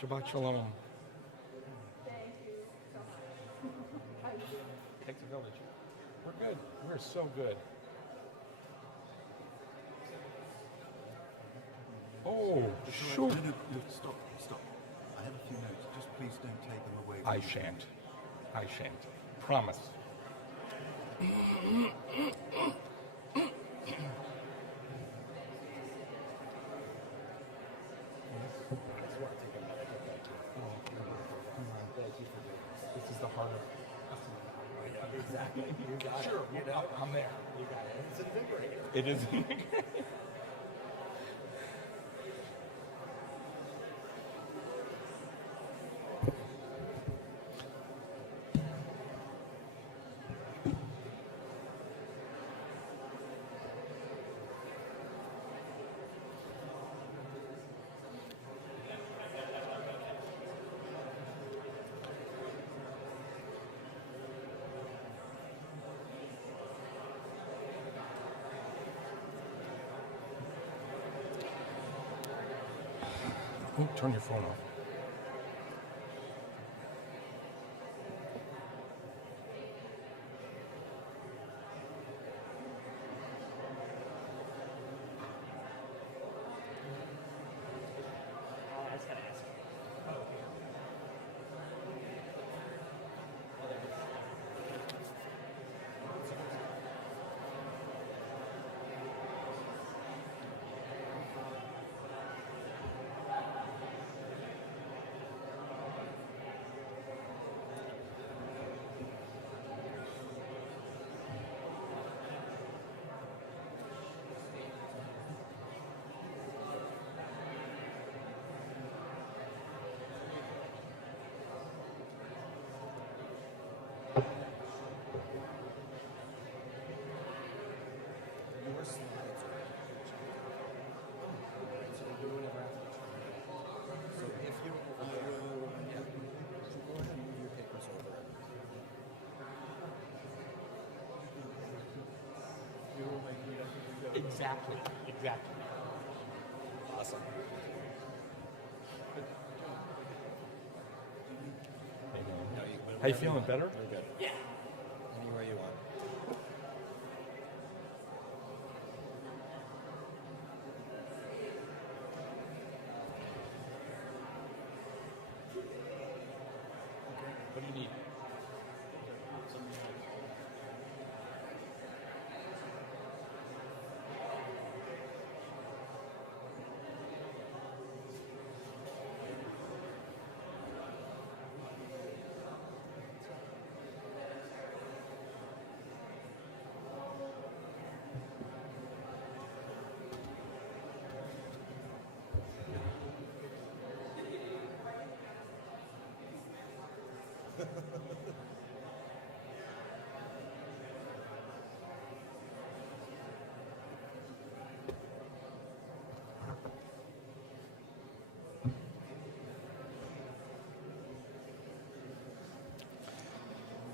Shabbat Shalom. Thank you so much. Take the village. We're good. We're so good. Oh, shoot. No, stop. I have a few notes. Just please don't take them away. I shan't. Promise. This is the heart of Exactly. You got Sure, it. You know? I'm there. You got it. It's invigorating. It is. Oh, turn your phone off. Your slides are so we do whatever after the So if you go ahead and move your papers over. Exactly. Awesome. How you feeling? Better? We're good. Yeah. Anywhere you want. What do you need?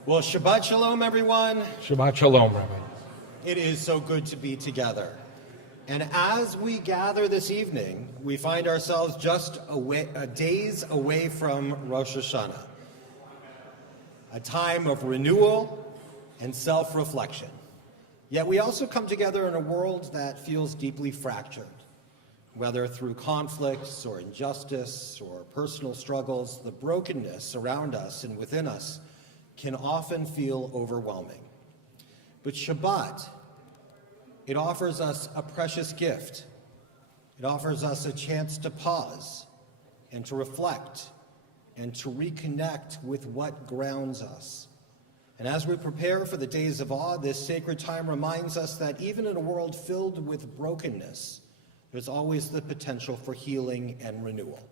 Well, Shabbat Shalom, everyone. Shabbat Shalom, Rabbi. It is so good to be together. And as we gather this evening, we find ourselves just days away from Rosh Hashanah, a time of renewal and self-reflection. Yet we also come together in a world that feels deeply fractured, whether through conflicts or injustice or personal struggles. The brokenness around us and within us can often feel overwhelming. But Shabbat, it offers us a precious gift. It offers us a chance to pause and to reflect and to reconnect with what grounds us. And as we prepare for the days of awe, this sacred time reminds us that even in a world filled with brokenness, there's always the potential for healing and renewal.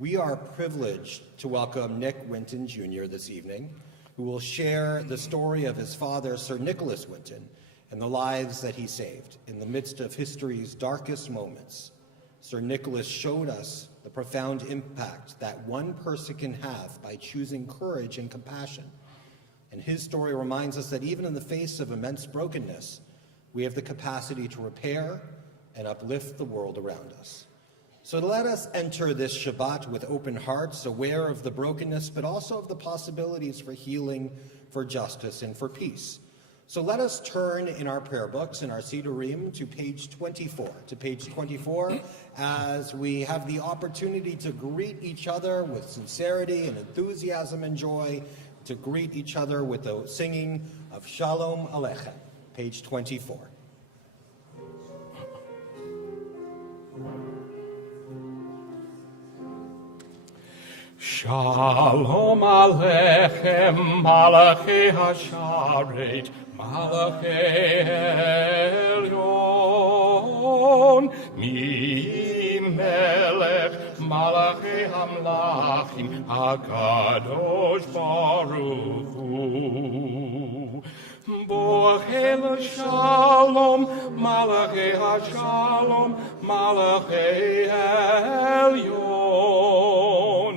We are privileged to welcome Nick Winton Jr. this evening, who will share the story of his father, Sir Nicholas Winton, and the lives that he saved. In the midst of history's darkest moments, Sir Nicholas showed us the profound impact that one person can have by choosing courage and compassion. And his story reminds us that even in the face of immense brokenness, we have the capacity to repair and uplift the world around us. So let us enter this Shabbat with open hearts, aware of the brokenness, but also of the possibilities for healing, for justice, and for peace. So let us turn in our prayer books, in our Sidurim, to page 24, as we have the opportunity to greet each other with sincerity and enthusiasm and joy, to greet each other with the singing of Shalom Aleichem, page 24. Shalom Aleichem, Malachei Hasharet, Malachei Elyon, Mi Melech, Malachei Hamlachim, HaKadosh Baruch Hu. Bochel Shalom, Malachei Hashalom, Malachei Elyon,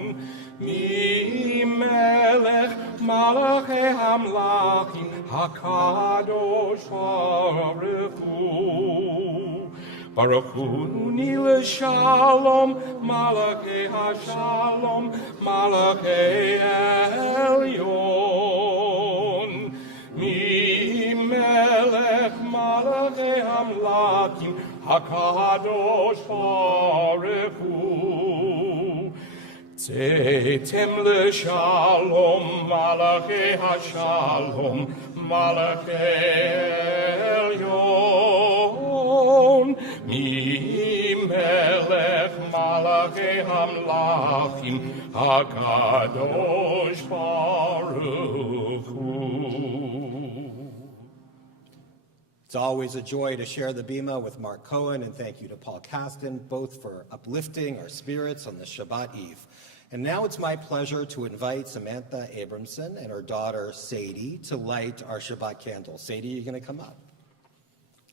Mi Melech Malachei Hamlachim HaKadosh Baruch Hu. Baruch Hu Nil Shalom Malachei Hashalom Malachei Elyon, Mi Melech Malachei Hamlachim HaKadosh Baruch Hu. Tzetem l'shalom, Malachei Hashalom, Malachei Elyon, Mi Melech Malachei Hamlachim, HaKadosh Baruch Hu. It's always a joy to share the Bima with Mark Cohen, and thank you to Paul Caston, both for uplifting our spirits on the Shabbat Eve. And now it's my pleasure to invite Samantha Abramson and her daughter Sadie to light our Shabbat candles. Sadie, you're going to come up.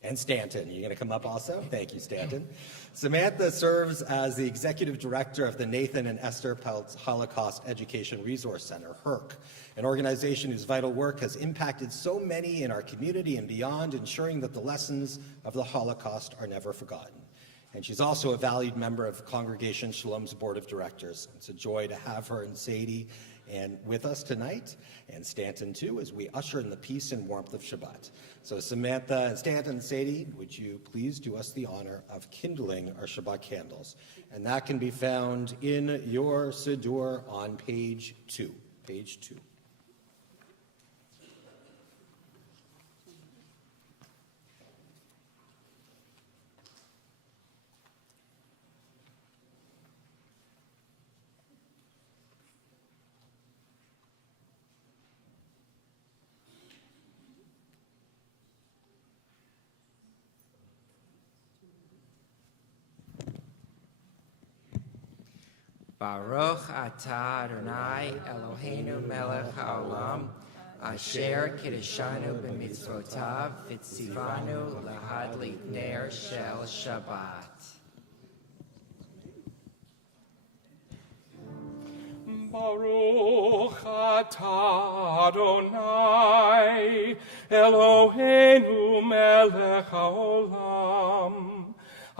And Stanton, you're going to come up also? Thank you, Stanton. Samantha serves as the executive director of the Nathan and Esther Peltz Holocaust Education Resource Center, HERC, an organization whose vital work has impacted so many in our community and beyond, ensuring that the lessons of the Holocaust are never forgotten. And she's also a valued member of Congregation Shalom's board of directors. It's a joy to have her and Sadie and with us tonight, and Stanton too, as we usher in the peace and warmth of Shabbat. So Samantha and Stanton and Sadie, would you please do us the honor of kindling our Shabbat candles? And that can be found in your Siddur on page 2. Page 2. Baruch atah Adonai Eloheinu melech haolam, asher kiddushanu b'mitzvotav v'tzivanu lahadlik ner shel Shabbat. Baruch atah Adonai Eloheinu melech haolam,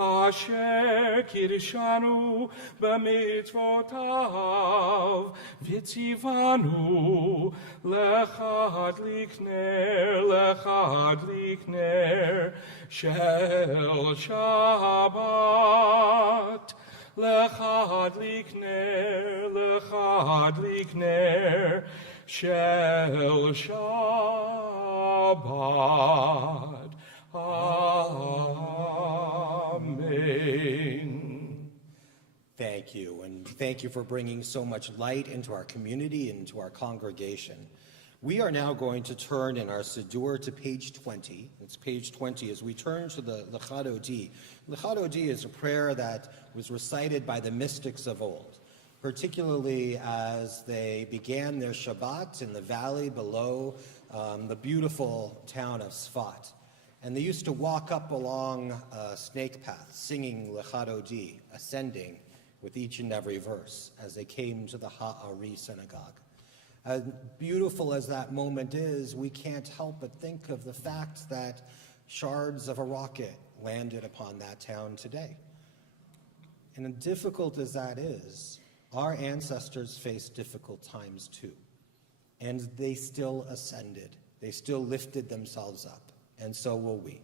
asher kiddushanu b'mitzvotav v'tzivanu lechadlik ner shel Shabbat. Lechadlik ner shel Shabbat. Amen. Thank you, and thank you for bringing so much light into our community and into our congregation. We are now going to turn in our Siddur to page 20. It's page 20 as we turn to the Lechad Odi. Lechad Odi is a prayer that was recited by the mystics of old, particularly as they began their Shabbat in the valley below the beautiful town of Sfat. And they used to walk up along a snake path, singing Lechad Odi, ascending with each and every verse as they came to the Ha'ari synagogue. As beautiful as that moment is, we can't help but think of the fact that shards of a rocket landed upon that town today. And difficult as that is, our ancestors faced difficult times too. And they still ascended. They still lifted themselves up. And so will we.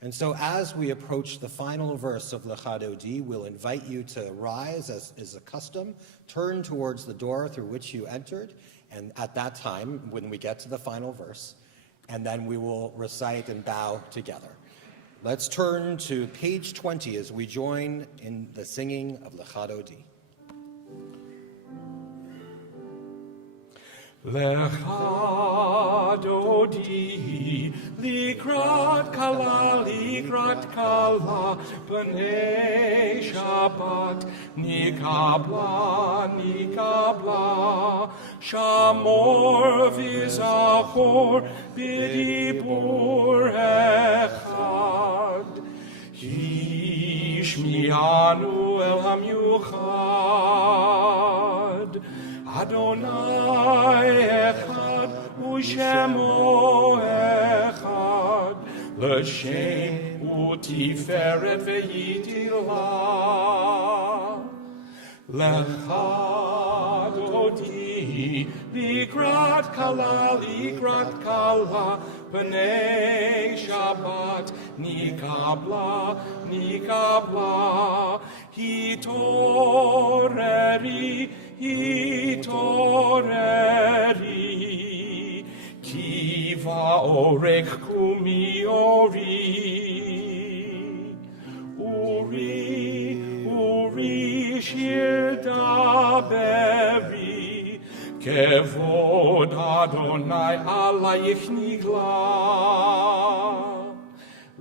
And so as we approach the final verse of Lecha Dodi, we'll invite you to rise as is a custom, turn towards the door through which you entered, and at that time, when we get to the final verse, and then we will recite and bow together. Let's turn to page 20 as we join in the singing of Lecha Dodi. Lecha Dodi, likrat kala, b'nei Shabbat, nikabla, shamor v'zachor, b'dibur echad, hishmianu el hamyuchad, Adonai echad, u'shemo echad, l'shem u'tiferet ve'yitilah. Lecha Dodi, likrat kala, b'nei Shabbat, nikabla, hitoreri, kiva orek kumi ori, uri shir daberi, kevod Adonai alayich nigla.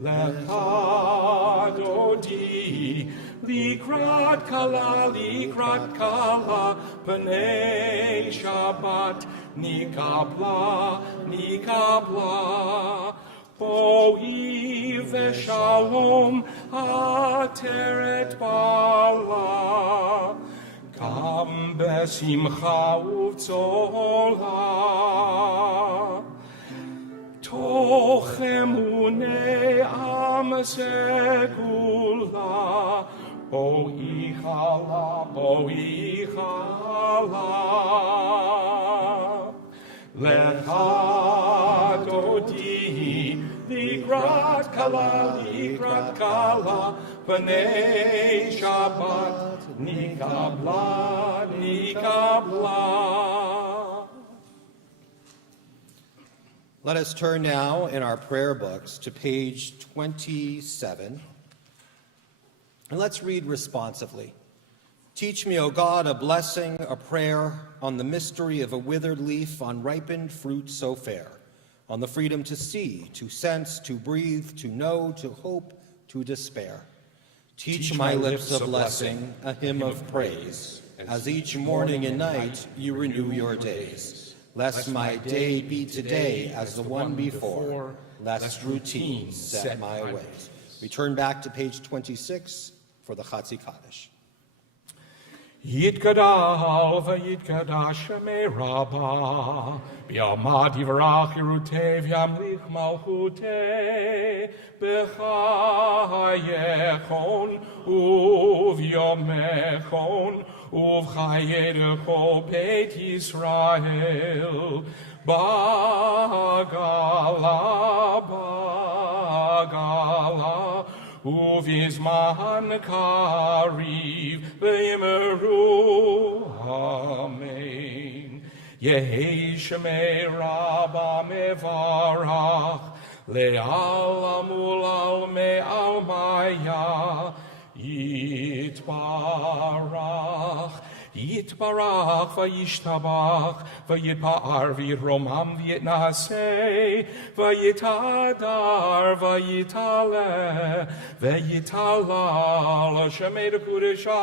Lecha Dodi, likrat kala, b'nei Shabbat, nikabla, boi v'shalom, ateret bala, kam besimcha uv'tzola, toch emunei am segula, boi chala, Lecha Dodi, likrat kala, b'nei Shabbat, nikabla. Let us turn now in our prayer books to page 27, and let's read responsively. Teach me, O God, a blessing, a prayer on the mystery of a withered leaf, on ripened fruit so fair, on the freedom to see, to sense, to breathe, to know, to hope, to despair. Teach my lips a blessing, a hymn of praise, as each morning and night you renew your days. Lest my day be today as the one before, lest routine set my ways. We turn back to page 26 for the Chatzi Kaddish. Yitgadal v'yitgadash shemei Rabbah, b'yamad yivrach yerutei v'yamlich malchutei, b'chayechon uv'yomechon uv'chayedecho beit Yisrael, bagala, Uvizman kariv v'yimeru, amen. Yehi shemei Rabba mevarach, le'al amul al me'al maya, yitbarach, v'yishtabach, v'yitpa'ar v'yitromam v'yitnaseh, v'yitadar v'yitaleh, v'yitalal shemei dekudesha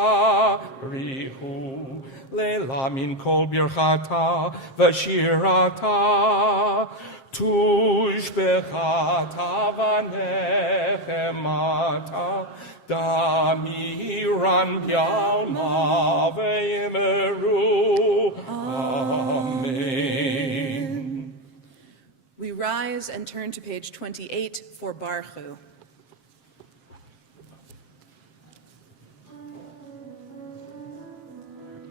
rihu, le'la min kol birchata v'shirata, tushbechata v'nechemata, Damiran Yalma Ve'yimeru. Amen. We rise and turn to page 28 for Baruch Hu.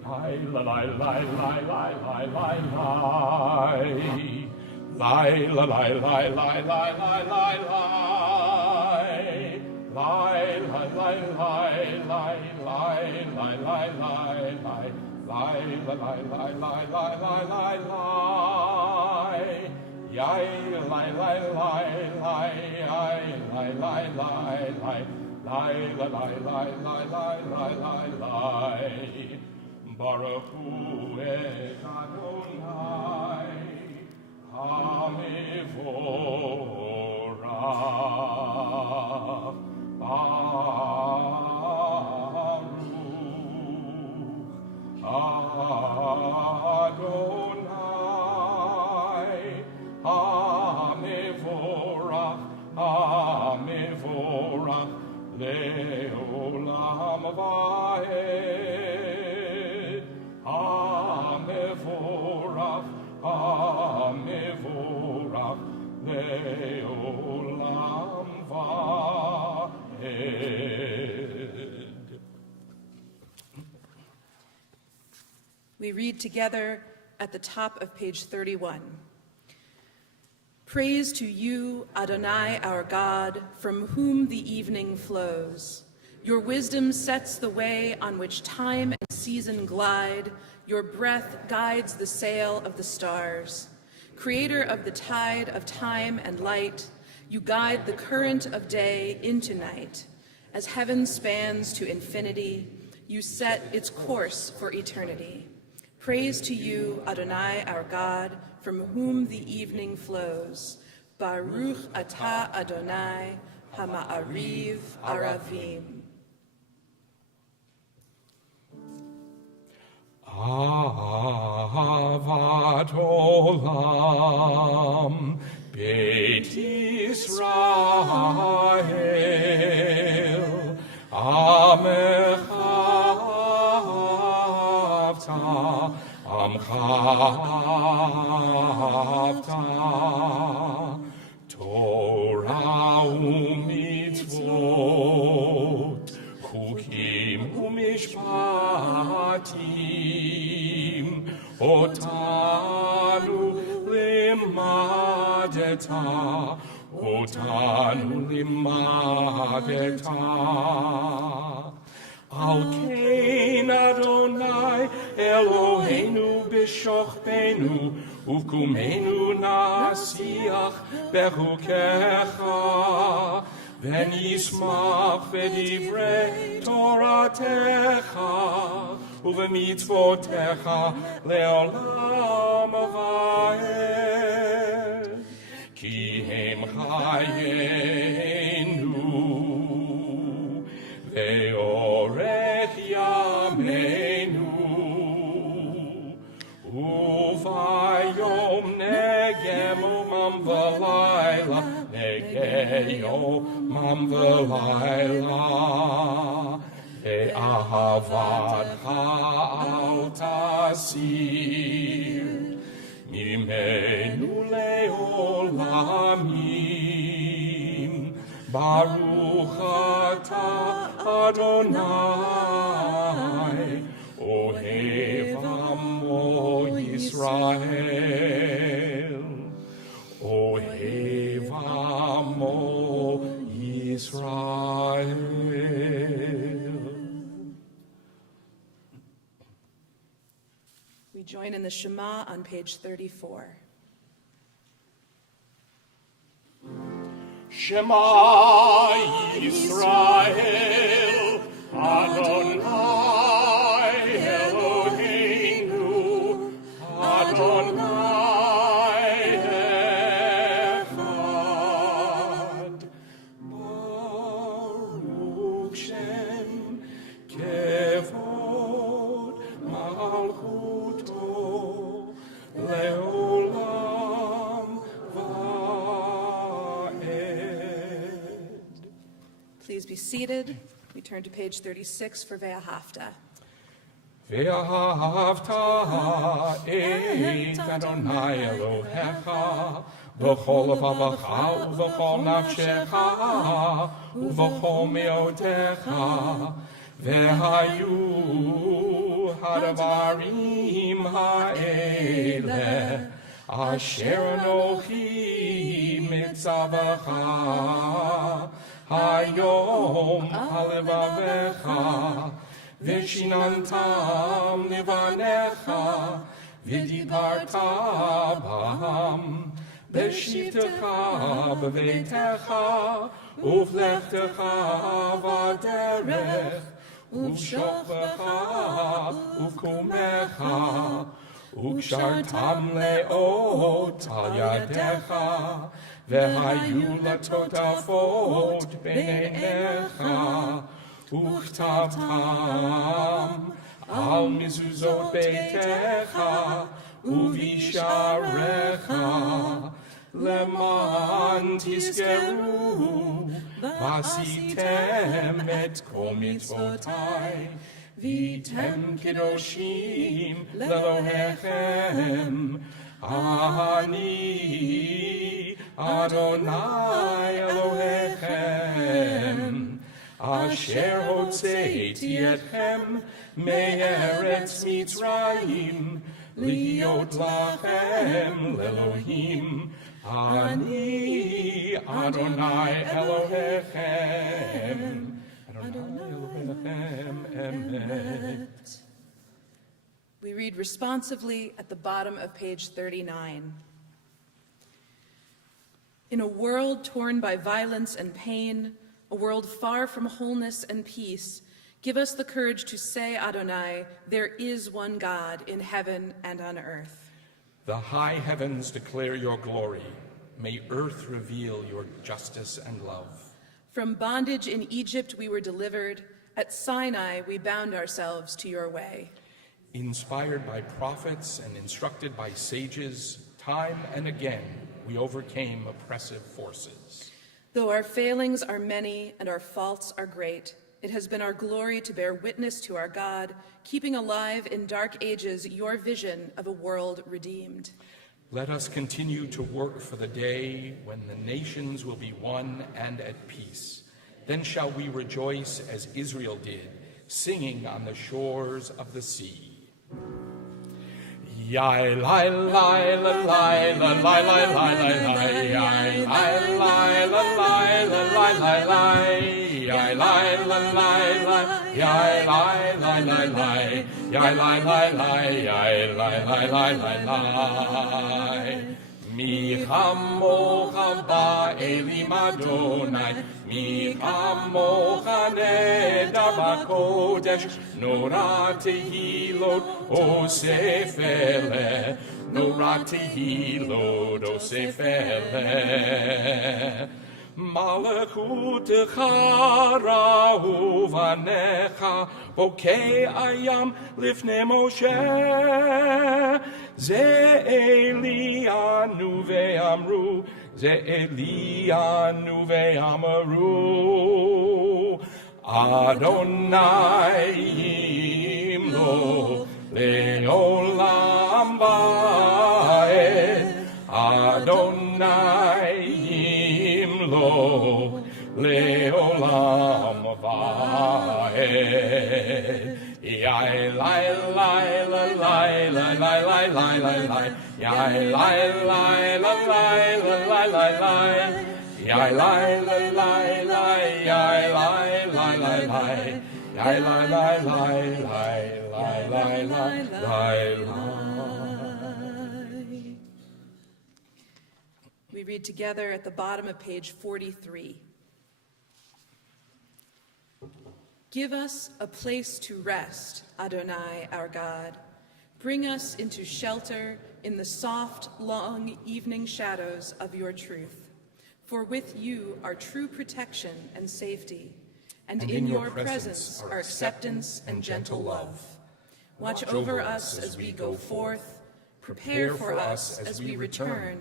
la la la la la la la la la la la la la la Baruch Hu et Adonai Hamivorach Adonai Hamivorach Leolam Vaed Hamivorach Leolam Vaed. We read together at the top of page 31. Praise to you, Adonai, our God, from whom the evening flows. Your wisdom sets the way on which time and season glide. Your breath guides the sail of the stars. Creator of the tide of time and light, you guide the current of day into night. As heaven spans to infinity, you set its course for eternity. Praise to you, Adonai, our God, from whom the evening flows. Baruch atah Adonai, hama'ariv aravim. Ahavat olam, Beit Yisrael, Amecha avta, Amcha avta, Torah u'mitzvot, Chukim u'mishpatim, Otanu limadeta, Otanu limadeta. Al kein Adonai Eloheinu b'shochbenu uvkumenu nasiach bechukecha v'nismach v'divrei Toratecha uv'mitzvotecha leolam vaed ki hem chayenu ve'orech yameinu uvayom negem umam v'layla negeyomam v'layla ve'ahavadcha al tasir mimenu leolamim Baruch atah Adonai Ohev Amo Yisrael Ohev Amo Yisrael. We join in the Shema on page 34. Shema Yisrael, Adonai Eloheinu, Adonai Echad. Baruch Shem Kevod Malchuto Leolam Vaed. Please be seated. We turn to page 36 for Ve'ahavta. Ve'ahavta et Adonai Elohecha v'chol levavecha u'v'chol nafshecha u'v'chol me'otecha ve'hayu הדברים האלה אשר אנוכי מצווך היום על לבביך ושיננתם לבניך ודיברת בם בשבתך בביתך ובלכתך בדרך ובשוכבך ובקומך וקשרתם לאות על ידיך והיו לטוטפות בעיניך וכתבתם על מזוזות ביתך ובשעריך למען תזכרו ועשיתם את כל מצוותיי והייתם קדושים לאלוהיכם אני אדוני אלוהיכם אשר הוצאתי אתכם מארץ מצרים להיות לכם לאלוהים אני אדוני אלוהיכם We read responsively at the bottom of page 39. In a world torn by violence and pain, a world far from wholeness and peace, give us the courage to say, Adonai, there is one God in heaven and on earth. The high heavens declare your glory. May earth reveal your justice and love. From bondage in Egypt we were delivered. At Sinai we bound ourselves to your way. Inspired by prophets and instructed by sages, time and again we overcame oppressive forces. Though our failings are many and our faults are great, it has been our glory to bear witness to our God, keeping alive in dark ages your vision of a world redeemed. Let us continue to work for the day when the nations will be one and at peace. Then shall we rejoice as Israel did, singing on the shores of the sea. Yai lai lai la lai la lai lai lai lai yai lai lai la lai la lai lai lai yai lai la lai la yai lai lai lai lai yai lai lai lai yai lai lai lai lai lai mi chamocha ba'elim Adonai mi chamocha nedar b'kodesh nora tehilot osef eleh nora tehilot osef eleh Malachutecha ra'u vanecha bokei ayam lifnei Moshe Ze Elianu ve'amru Ze Elianu ve'amaru Adonai yimlo le'olam va'ed Adonai yimlo le'olam va'ed Yai lai lai la lai la lai lai lai lai lai Yai lai lai la lai la lai lai lai Yai lai la lai lai Yai lai lai lai lai Yai lai lai lai lai lai lai lai lai lai. We read together at the bottom of page 43. Give us a place to rest, Adonai, our God. Bring us into shelter in the soft, long evening shadows of your truth. For with you are true protection and safety, and in your presence are acceptance and gentle love. Watch over us as we go forth. Prepare for us as we return.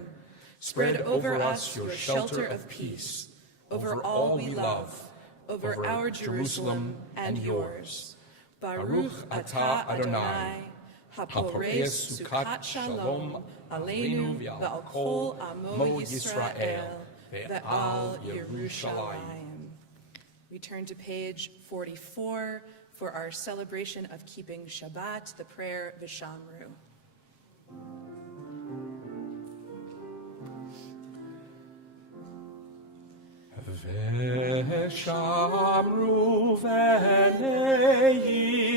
Spread over us your shelter of peace, over all we love, over our Jerusalem and yours. Baruch atah Adonai, haporez sukat shalom aleinu ve'al kol amo Yisrael ve'al Yerushalayim. We turn to page 44 for our celebration of keeping Shabbat, the prayer Vishamru. Veshamru v'nei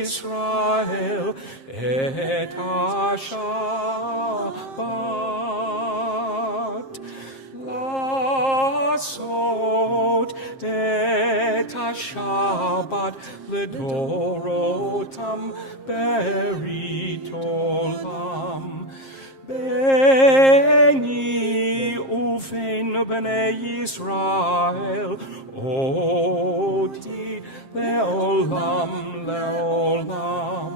Yisrael et ha-Shabbat lasot et ha-Shabbat l'dorotam berit olam Beni ufen b'nei Yisrael oti leolam leolam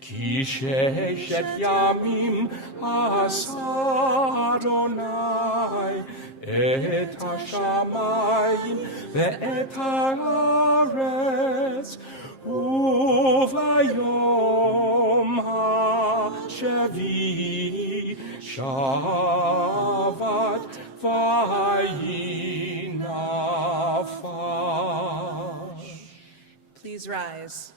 Ki sheshet yamim asa Adonai et hashamayim ve'et haaretz uvayom ha-shevi shavat vayinafash. Please rise.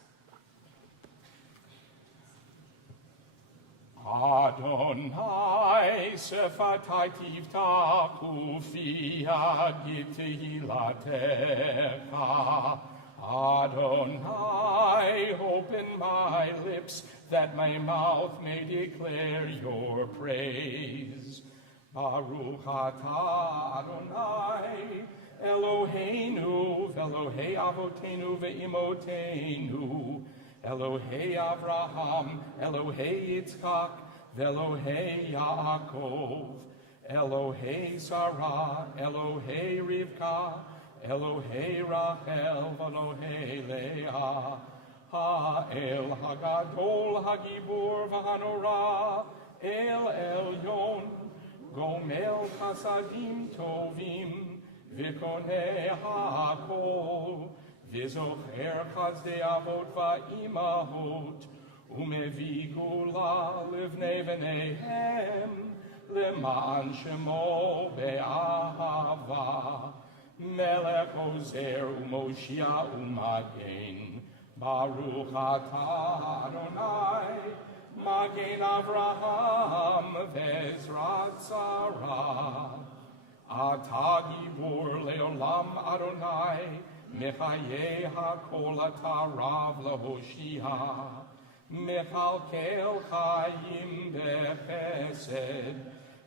Adonai sefatai tivtachu fi tehillateka. Adonai, open my lips that my mouth may declare your praise. Baruch atah Adonai, Eloheinu, v'Elohei avotenu ve'imotenu, Elohei Avraham, Elohei Yitzchak, v'Elohei Yaakov, Elohei Sarah, Elohei Rivka, Elohei Rachel, v'Elohei Leah, Ha'el Hagadol Hagibur v'Hanora, El Elyon, Gomel Chasadim Tovim, V'Konei Ha'akol, V'zocher Chazdei Avot va'imahot, Umevi Gula livnei v'neihem, Leman Shemo be'ahava, Melech Ozer u'Moshia u'Magen, Baruch atah Adonai, Magen Avraham ve'ezrat Sarah. Atah Gibor le'olam Adonai, Mechayeh hakol atah Rav lehoshia, Mechalkel chayim bechesed,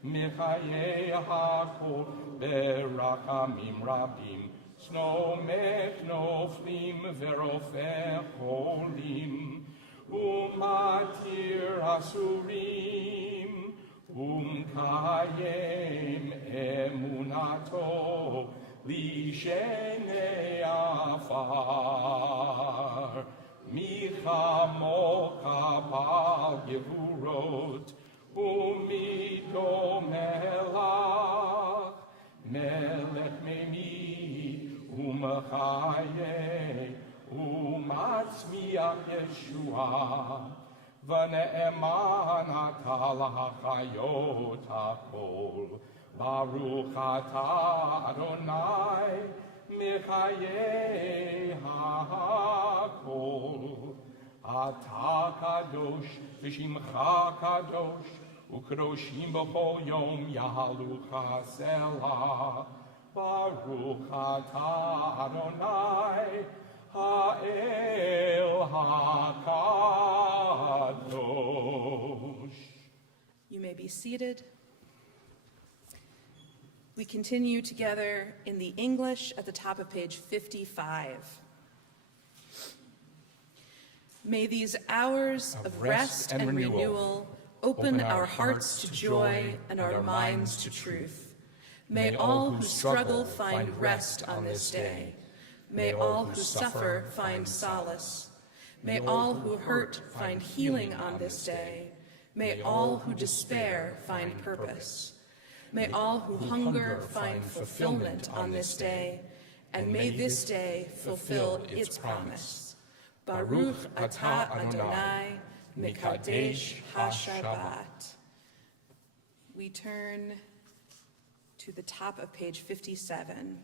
Mechayeh hakol berachamim rabim, Snomech noflim verofeh cholim, Umatir asurim, Umkayem emunato, Lishenei afar, Michamo kapal gevurot, Umido melach, Melech memid, Umachaye, Umatzmiach Yeshua, V'ne'eman atah l'hachayot hakol, Baruch atah Adonai, Mechayeh hakol. Atah kadosh, v'shimcha kadosh, u'kadoshim b'chol yom yahalucha selah. Baruch atah Adonai, ha'el hakadosh. You may be seated. We continue together in the English at the top of page 55. May these hours of rest and renewal open our hearts to joy and our minds to truth. May all who struggle find rest on this day. May all who suffer find solace. May all who hurt find healing on this day. May all who despair find purpose. May all who hunger find fulfillment on this day, and may this day fulfill its promise. Baruch atah Adonai, Mekadesh HaShabbat. We turn to the top of page 57.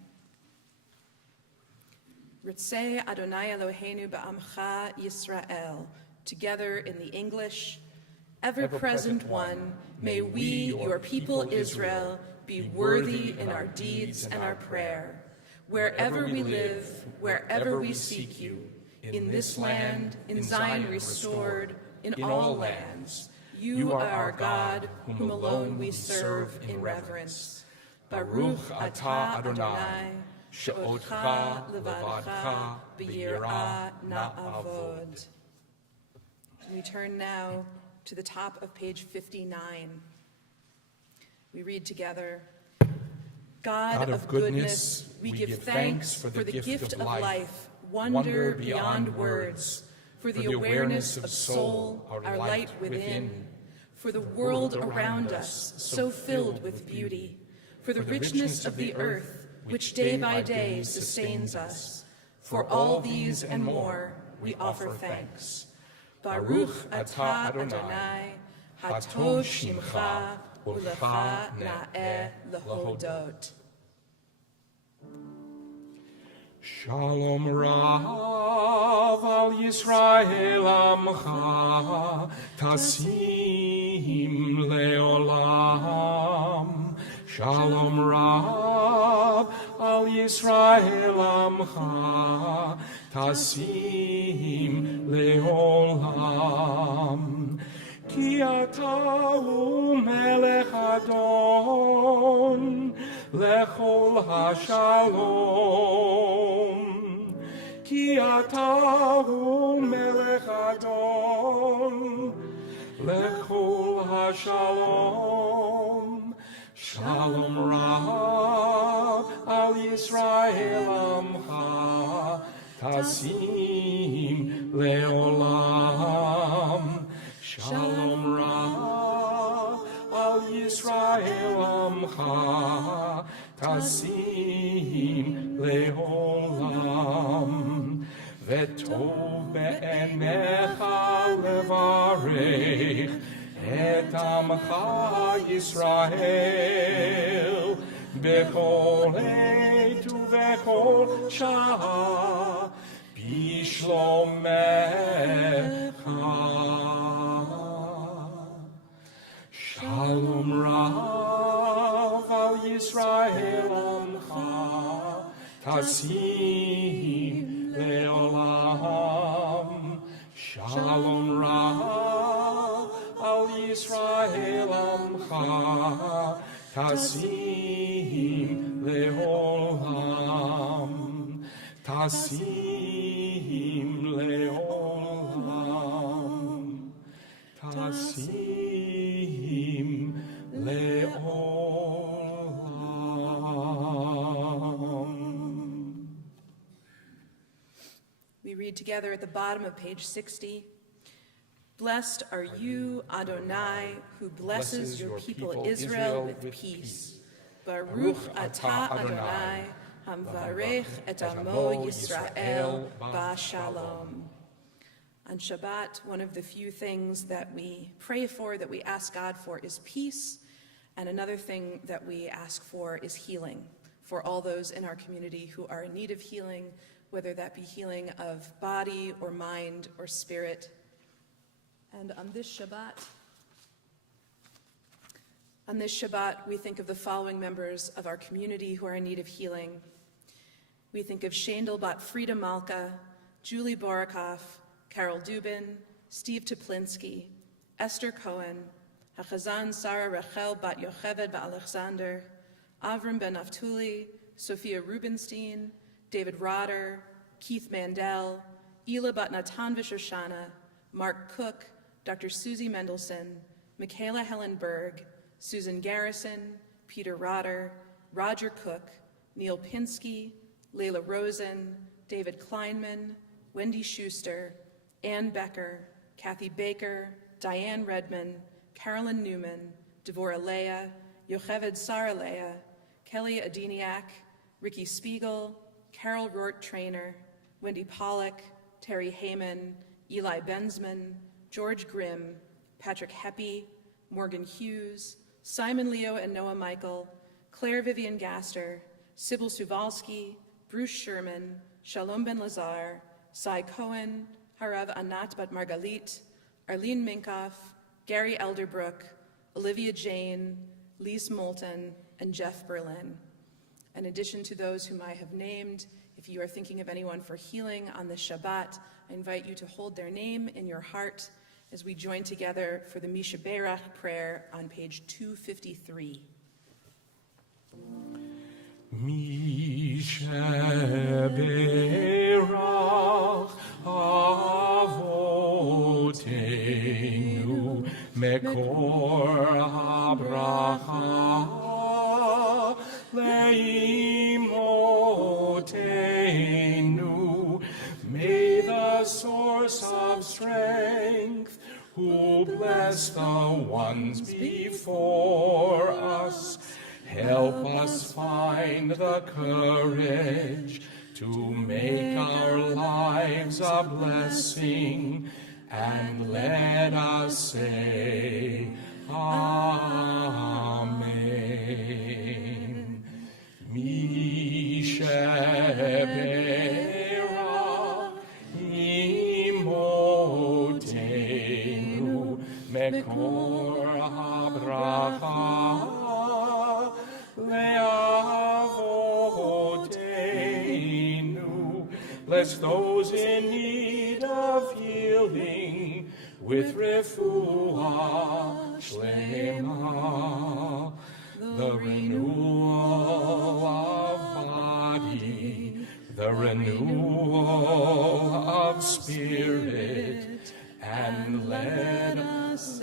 Ritzei Adonai Eloheinu ba'amcha Yisrael, together in the English. Ever-present one, may we, your people Israel, be worthy in our deeds and our prayer. Wherever we live, wherever we seek you, in this land, in Zion restored, in all lands, you are our God, whom alone we serve in reverence. Baruch atah Adonai, she'otcha levadcha b'yirah na'avod. We turn now to the top of page 59. We read together, God of goodness, we give thanks for the gift of life, wonder beyond words, for the awareness of soul, our light within, for the world around us, so filled with beauty, for the richness of the earth, which day by day sustains us. For all these and more, we offer thanks. Baruch atah Adonai, hato shimcha, ulecha na'eh lehodot. Shalom Rav al Yisrael Amcha, Tasim Leolam. Shalom Rav al Yisrael Amcha, Tasim Leolam. Ki atahu melech Adon, lechol hashalom. Ki atahu melech Adon, lechol hashalom. Shalom Rav al Yisrael Amcha, Tasim Leolam. Shalom Rav al Yisrael Amcha, Tasim Leolam. V'tov be'enecha levarech et Amcha Yisrael bechol עת ובכל שעה בשלומך. Shalom Rav al Yisrael Amcha, Tasim Leolam. Shalom Rav al Yisrael Amcha, Tasim Leolam. Tasim Leolam. Tasim Leolam. We read together at the bottom of page 60. Blessed are you, Adonai, who blesses your people Israel with peace. Baruch atah Adonai, hamvarech et amo Yisrael b'shalom. On Shabbat, one of the few things that we pray for, that we ask God for, is peace, and another thing that we ask for is healing for all those in our community who are in need of healing, whether that be healing of body or mind or spirit. And on this Shabbat, we think of the following members of our community who are in need of healing. We think of Shandel bat Frida Malka, Julie Borikoff, Carol Dubin, Steve Toplinsky, Esther Cohen, Hachazan Sarah Rachel bat Yocheved bat Alexander, Avram ben Naftuli, Sophia Rubenstein, David Rotter, Keith Mandel, Ela bat Natan Vishoshana, Mark Cook, Dr. Susie Mendelson, Michaela Helen Berg, Susan Garrison, Peter Rotter, Roger Cook, Neil Pinsky, Layla Rosen, David Kleinman, Wendy Schuster, Ann Becker, Kathy Baker, Diane Redman, Carolyn Newman, Devorah Leah, Yocheved Sarah Leah, Kelly Adiniak, Ricky Spiegel, Carol Rort Trainer, Wendy Pollack, Terry Heyman, Eli Benzman, George Grimm, Patrick Heppy, Morgan Hughes, Simon Leo and Noah Michael, Claire Vivian Gaster, Sybil Suvalski, Bruce Sherman, Shalom ben Lazar, Sai Cohen, Harav Anat Bat Margalit, Arlene Minkoff, Gary Elderbrook, Olivia Jane, Lise Moulton, and Jeff Berlin. In addition to those whom I have named, if you are thinking of anyone for healing on this Shabbat, I invite you to hold their name in your heart as we join together for the Mishaberach prayer on page 253. Mishaberach Avotenu Mekor HaBracha Leimotenu. May the source of strength, who bless the ones before us, help us find the courage to make our lives a blessing, and let us say Amen. Mishaberach imotenu mekor habracha leavotenu. Bless those in need of healing with refuah shlema, the renewal of body, the renewal of spirit, and let us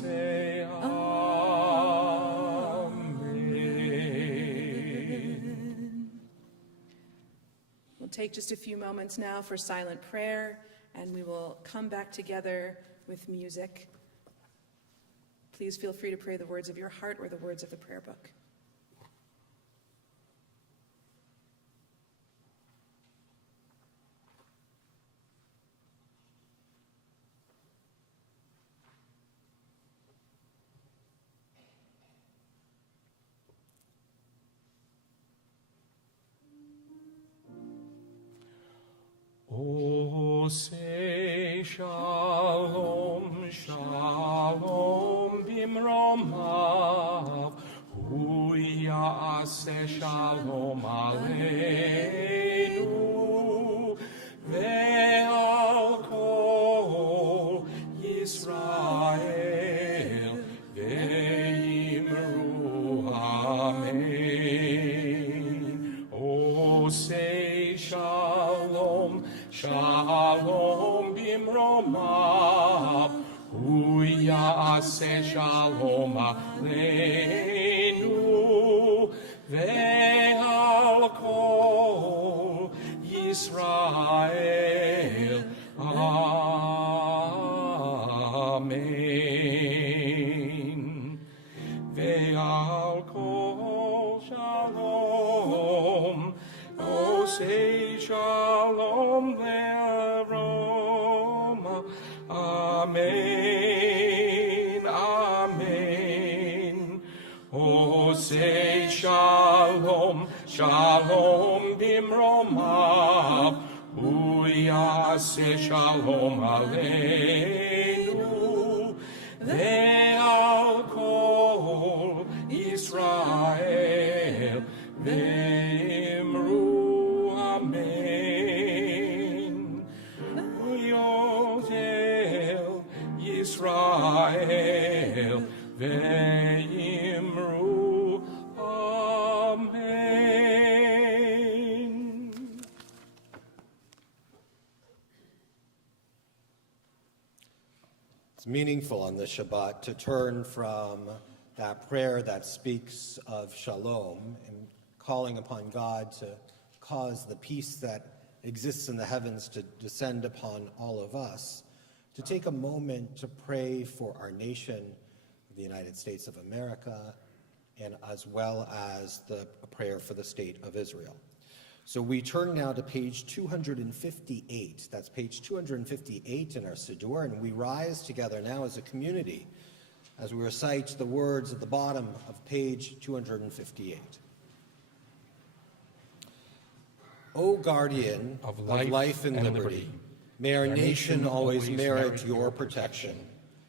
say Amen. We'll take just a few moments now for silent prayer, and we will come back together with music. Please feel free to pray the words of your heart or the words of the prayer book. Oh, say shalom, shalom bimromav, hu ya'aseh shalom aleinu, ve'al kol Yisrael, ve'imru amen. Oh, say shalom, shalom bimromav, hu ya'aseh shalom aleinu, ve'al kol Yisrael. Amen. Ve'al kol shalom. Oh, say shalom le'aroma. Amen, amen. Oh, say shalom, shalom bimromav, hu ya'aseh shalom aleinu, ve'al kol Yisrael, ve'imru amen. Yotel Yisrael, ve'imru amen. It's meaningful on this Shabbat to turn from that prayer that speaks of shalom and calling upon God to cause the peace that exists in the heavens to descend upon all of us, to take a moment to pray for our nation, the United States of America, and as well as a prayer for the state of Israel. So we turn now to page 258. That's page 258 in our Siddur, and we rise together now as a community as we recite the words at the bottom of page 258. O guardian of life and liberty, may our nation always merit your protection.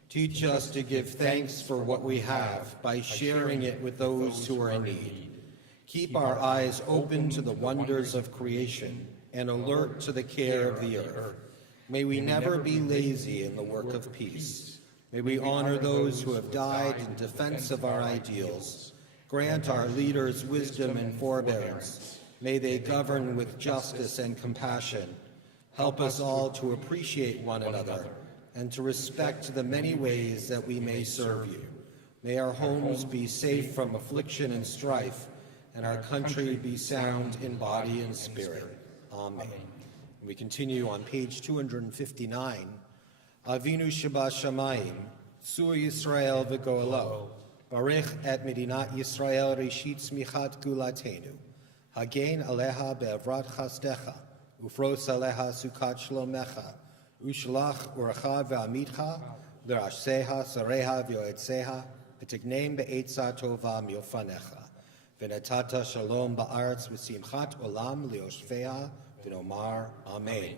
Teach us to give thanks for what we have by sharing it with those who are in need. Keep our eyes open to the wonders of creation and alert to the care of the earth. May we never be lazy in the work of peace. May we honor those who have died in defense of our ideals. Grant our leaders wisdom and forbearance. May they govern with justice and compassion. Help us all to appreciate one another and to respect the many ways that we may serve you. May our homes be safe from affliction and strife, and our country be sound in body and spirit. Amen. We continue on page 259. Avinu Shabbat Shamayim, Sur Yisrael v'Goelo, Barich et Medinat Yisrael Reshit Smichat Gulatenu, Hagen Aleha be'avrat chasdecha, Ufros Aleha Sukat Shlomecha, Ushlach Uracha ve'amitcha, L'rasheha Sareha v'yoetzeha, V'tignem be'etza tova milfanecha, V'natata Shalom ba'aretz v'simchat olam li'oshfeha, V'nomar Amen.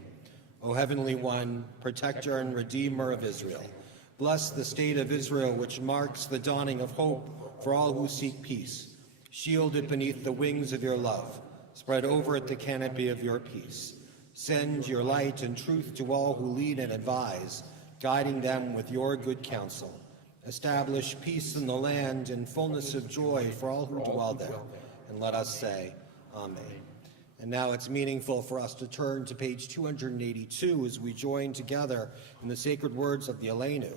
O Heavenly One, Protector and Redeemer of Israel, bless the state of Israel, which marks the dawning of hope for all who seek peace. Shield it beneath the wings of your love. Spread over it the canopy of your peace. Send your light and truth to all who lead and advise, guiding them with your good counsel. Establish peace in the land and fullness of joy for all who dwell there. And let us say, Amen. And now it's meaningful for us to turn to page 282 as we join together in the sacred words of the Aleinu,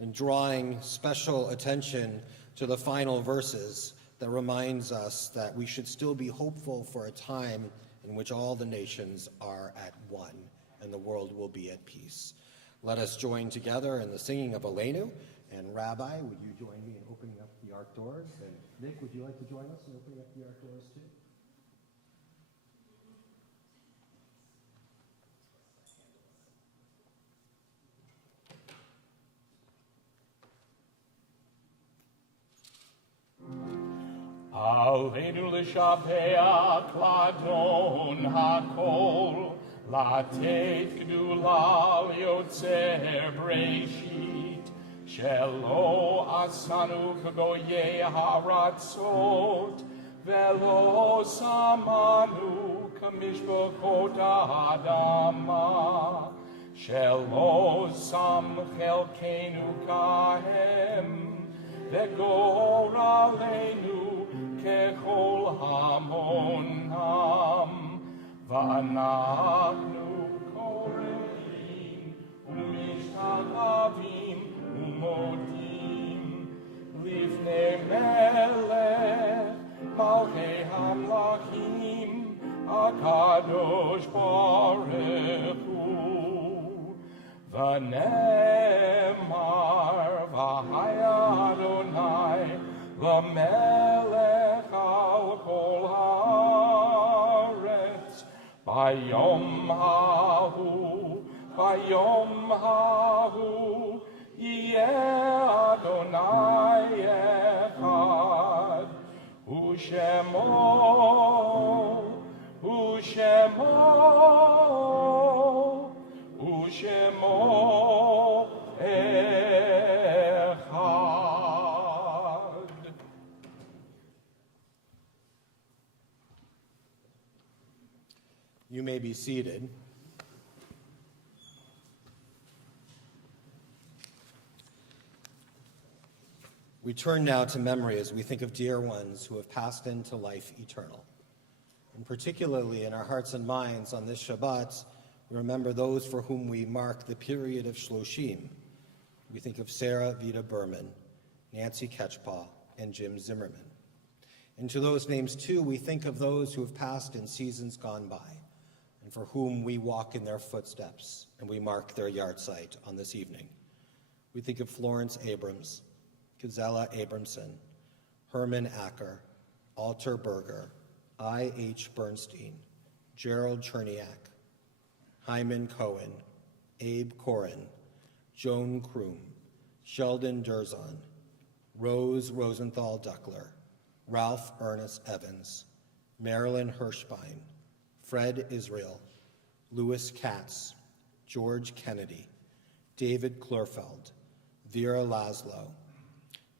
and drawing special attention to the final verses that reminds us that we should still be hopeful for a time in which all the nations are at one and the world will be at peace. Let us join together in the singing of Aleinu. And Rabbi, would you join me in opening up the ark doors? And Nick, would you like to join us in opening up the ark doors too? Aleinu l'shabeach l'Adon hakol, latet gdula liotzer breshit, shelo asanu k'goyei haratzot, velo samanu k'mishpokot ha'adama, shelo sam chelkenu kahem, v'gor aleinu ככל המונם, ואנחנו קוראים ומשתחווים ומודים לפני מלך מלכי המלכים הקדוש ברוך הוא. ונאמר והיה אדוני למלך על כל הארץ, ביום ההוא יהיה אדוני אחד, ושמו אחד. You may be seated. We turn now to memory as we think of dear ones who have passed into life eternal. And particularly in our hearts and minds on this Shabbat, we remember those for whom we mark the period of Shloshim. We think of Sarah Vida Berman, Nancy Ketchpaw, and Jim Zimmerman. And to those names, too, we think of those who have passed in seasons gone by, and for whom we walk in their footsteps, and we mark their yahrzeit on this evening. We think of Florence Abrams, Gazella Abramson, Herman Acker, Alter Berger, I.H. Bernstein, Gerald Cherniak, Hyman Cohen, Abe Corin, Joan Kroom, Sheldon Durzon, Rose Rosenthal Duckler, Ralph Ernest Evans, Marilyn Hirschbein, Fred Israel, Louis Katz, George Kennedy, David Klurfeld, Vera Laszlo,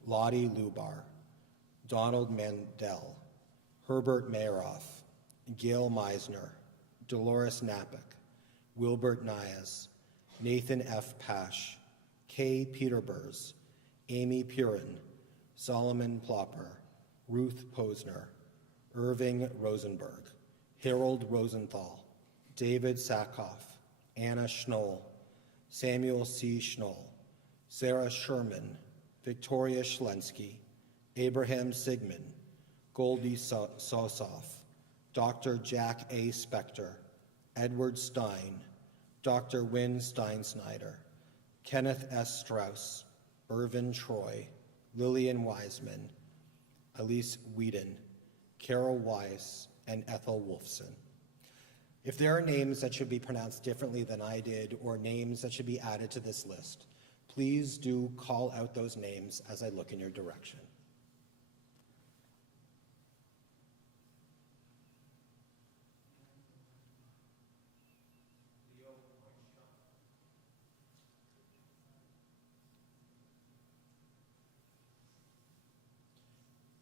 Lottie Lubar, Donald Mandel, Herbert Mayeroff, Gail Meisner, Dolores Napick, Wilbert Nias, Nathan F. Pash, Kay Peterbers, Amy Purin, Solomon Plopper, Ruth Posner, Irving Rosenberg, Harold Rosenthal, David Sackhoff, Anna Schnoll, Samuel C. Schnoll, Sarah Sherman, Victoria Schlensky, Abraham Sigmund, Goldie Sosoff, Dr. Jack A. Spector, Edward Stein, Dr. Wynne Steinsnyder, Kenneth S. Strauss, Irvin Troy, Lillian Wiseman, Elise Whedon, Carol Weiss, and Ethel Wolfson. If there are names that should be pronounced differently than I did, or names that should be added to this list, please do call out those names as I look in your direction.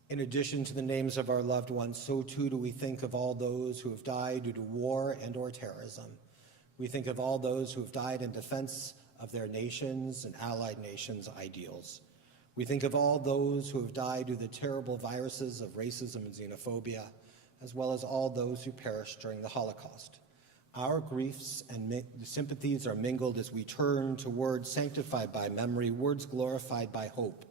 In addition to the names of our loved ones, so too do we think of all those who have died due to war and or terrorism. We think of all those who have died in defense of their nations and allied nations' ideals. We think of all those who have died due to the terrible viruses of racism and xenophobia, as well as all those who perished during the Holocaust. Our griefs and sympathies are mingled as we turn to words sanctified by memory, words glorified by hope.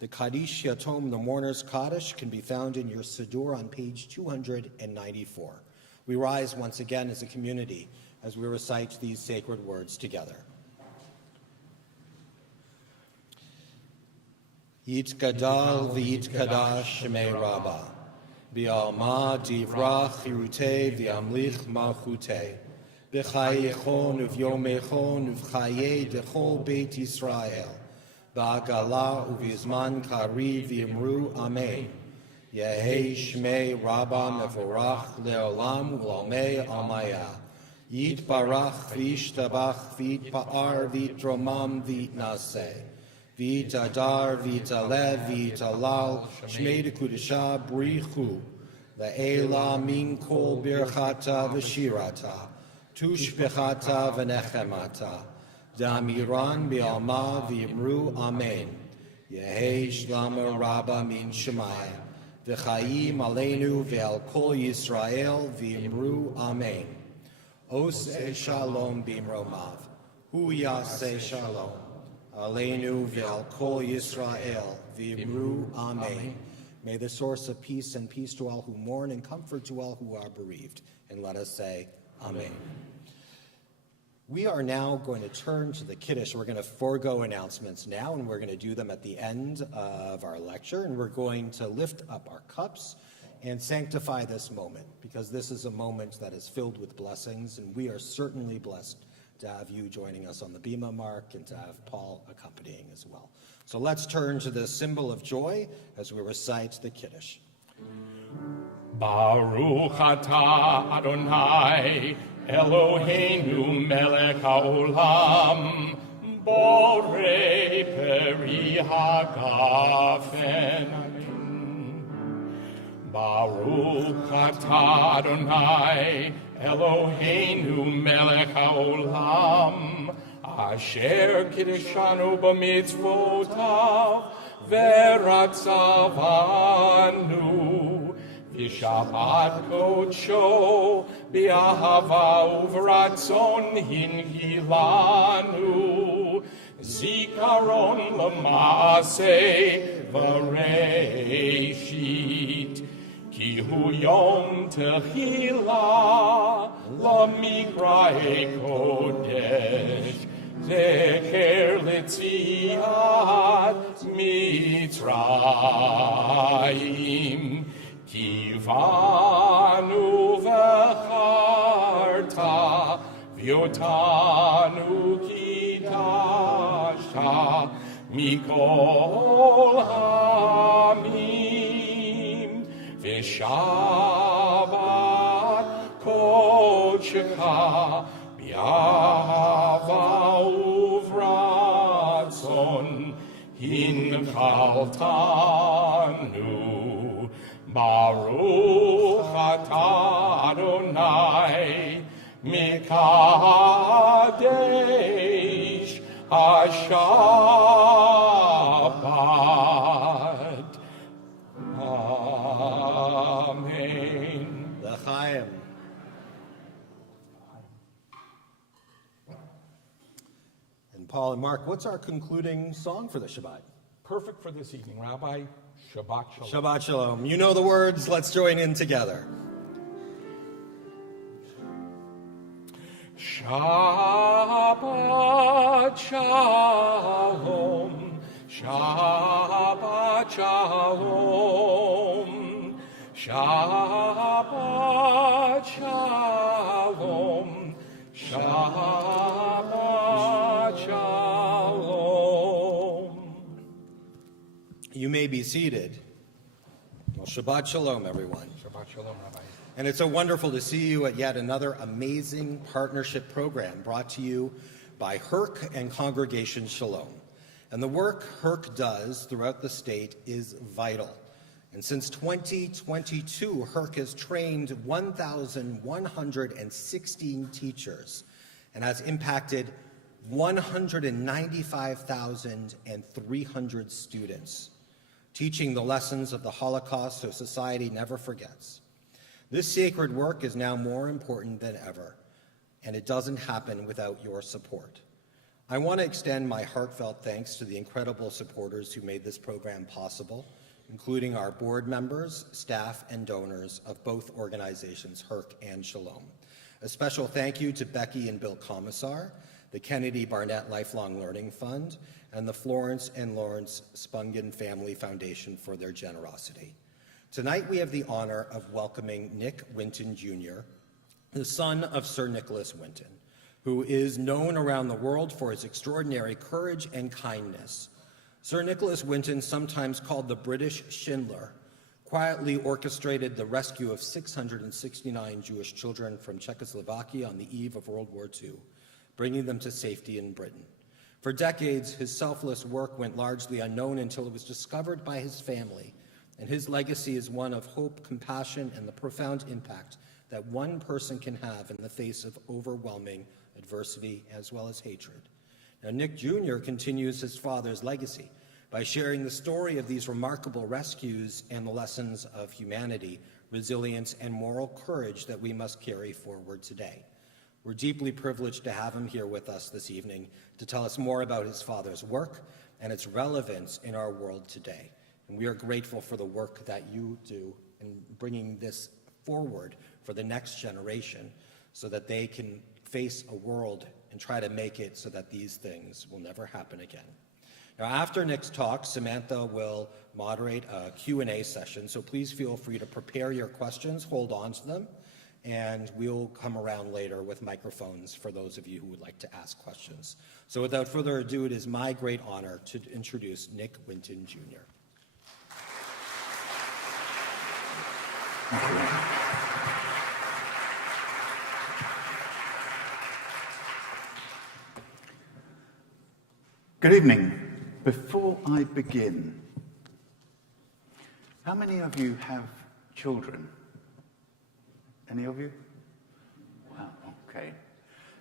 The Kaddish Yatom, the Mourner's Kaddish, can be found in your Siddur on page 294. We rise once again as a community as we recite these sacred words together. Yitgadal v'yitkadash shemei Rabbah, v'alma divrach chirutei v'amlich malchutei, v'chayechon uv'yomechon uv'chayei dechol Beit Yisrael, Ba'agala uvizman kari v'imru amen. Yehei shmei Rabbah mevorach le'olam u'lamei amaya. Yitbarach v'yishtabach v'yitpa'ar v'yitromam v'yitnaseh. V'yitadar v'yitalev v'yitalal shmei dekudesha brichu. Le'ela min kol birchata v'shirata. Tushbechata v'nechemata. Damiran bi'alma v'imru amen. Yehei shlama Rabbah min shemayim. V'chayim aleinu ve'al kol Yisrael v'imru amen. Oseh shalom b'imromav. Hu yaseh shalom. Aleinu ve'al kol Yisrael v'imru amen. May the source of peace and peace to all who mourn and comfort to all who are bereaved. And let us say, amen. We are now going to turn to the Kiddush. We're going to forego announcements now, and we're going to do them at the end of our lecture, and we're going to lift up our cups and sanctify this moment, because this is a moment that is filled with blessings, and we are certainly blessed to have you joining us on the Bima Mark and to have Paul accompanying as well. So let's turn to the symbol of joy as we recite the Kiddush. Baruch atah Adonai Eloheinu melech haolam borei peri hagafen. Baruch atah Adonai Eloheinu melech haolam asher kiddushanu b'mitzvotav v'ratzavanu v'shabbat kodsho b'ahava uvratzon hingilanu zikaron l'maaseh v'reishit ki hu yom tehila l'mikra'e kodesh zecher letziat Mitzrayim kivanu v'charta v'yotanu kidasha mikol hamim v'shabbat קודשך באהבה וברצון הנחלתנו. ברוך אתה אדוני מקדש השבת. Amen. L'chaim. And Paul and Mark, what's our concluding song for the Shabbat? Perfect for this evening, Rabbi. Shabbat Shalom. Shabbat Shalom. You know the words. Let's join in together. Shabbat Shalom. Shabbat Shalom. Shabbat Shalom. Shabbat Shalom. You may be seated. Well, Shabbat Shalom, everyone. Shabbat Shalom, Rabbi. And it's so wonderful to see you at yet another amazing partnership program brought to you by HERC and Congregation Shalom. And the work HERC does throughout the state is vital. And since 2022, HERC has trained 1,116 teachers and has impacted 195,300 students, teaching the lessons of the Holocaust so society never forgets. This sacred work is now more important than ever, and it doesn't happen without your support. I want to extend my heartfelt thanks to the incredible supporters who made this program possible, including our board members, staff, and donors of both organizations, HERC and Shalom. A special thank you to Becky and Bill Commissar, the Kennedy Barnett Lifelong Learning Fund, and the Florence and Lawrence Spungen Family Foundation for their generosity. Tonight we have the honor of welcoming Nick Winton Jr., the son of Sir Nicholas Winton, who is known around the world for his extraordinary courage and kindness. Sir Nicholas Winton, sometimes called the British Schindler, quietly orchestrated the rescue of 669 Jewish children from Czechoslovakia on the eve of World War II, bringing them to safety in Britain. For decades, his selfless work went largely unknown until it was discovered by his family, and his legacy is one of hope, compassion, and the profound impact that one person can have in the face of overwhelming adversity as well as hatred. Now, Nick Jr. continues his father's legacy by sharing the story of these remarkable rescues and the lessons of humanity, resilience, and moral courage that we must carry forward today. We're deeply privileged to have him here with us this evening to tell us more about his father's work and its relevance in our world today. And we are grateful for the work that you do in bringing this forward for the next generation so that they can face a world and try to make it so that these things will never happen again. Now, after Nick's talk, Samantha will moderate a Q&A session, so please feel free to prepare your questions, hold on to them, and we'll come around later with microphones for those of you who would like to ask questions. So without further ado, it is my great honor to introduce Nick Winton Jr. Good evening. Before I begin, how many of you have children? Any of you? Wow, okay.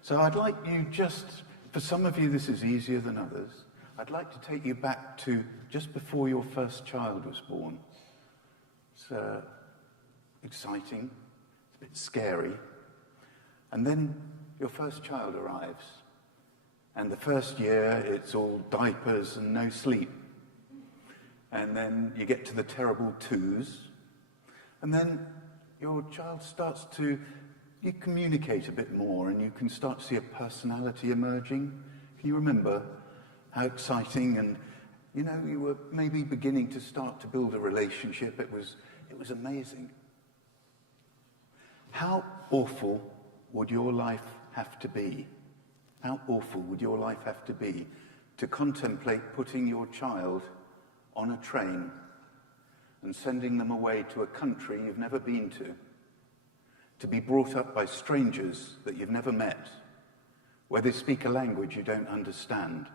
So I'd like you for some of you this is easier than others, I'd like to take you back to just before your first child was born. It's exciting, it's a bit scary, and then your first child arrives. And the first year, it's all diapers and no sleep. And then you get to the terrible twos. And then your child you communicate a bit more and you can start to see a personality emerging. Can you remember how exciting and, you were maybe beginning to start to build a relationship? It was amazing. How awful would your life have to be? How awful would your life have to be to contemplate putting your child on a train and sending them away to a country you've never been to to be brought up by strangers that you've never met, where they speak a language you don't understand.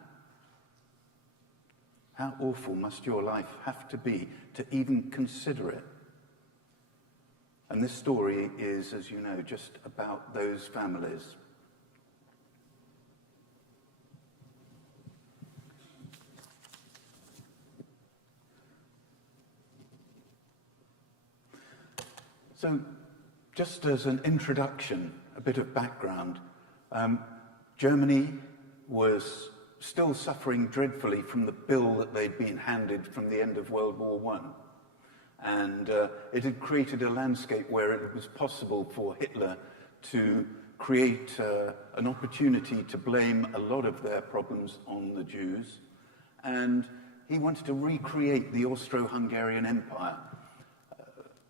How awful must your life have to be to even consider it? And this story is, as you know, just about those families. So, just as an introduction, a bit of background, Germany was still suffering dreadfully from the bill that they'd been handed from the end of World War I. And it had created a landscape where it was possible for Hitler to create an opportunity to blame a lot of their problems on the Jews. And he wanted to recreate the Austro-Hungarian Empire.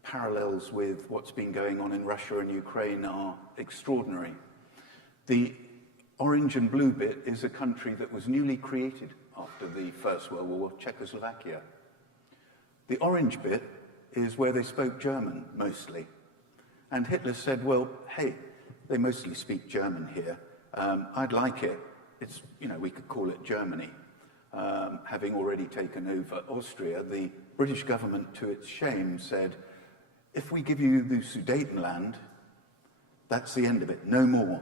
Parallels with what's been going on in Russia and Ukraine are extraordinary. The orange and blue bit is a country that was newly created after the First World War, Czechoslovakia. The orange bit is where they spoke German, mostly. And Hitler said, well, hey, they mostly speak German here. I'd like it. It's, we could call it Germany. Having already taken over Austria, the British government, to its shame, said, if we give you the Sudetenland, that's the end of it, no more.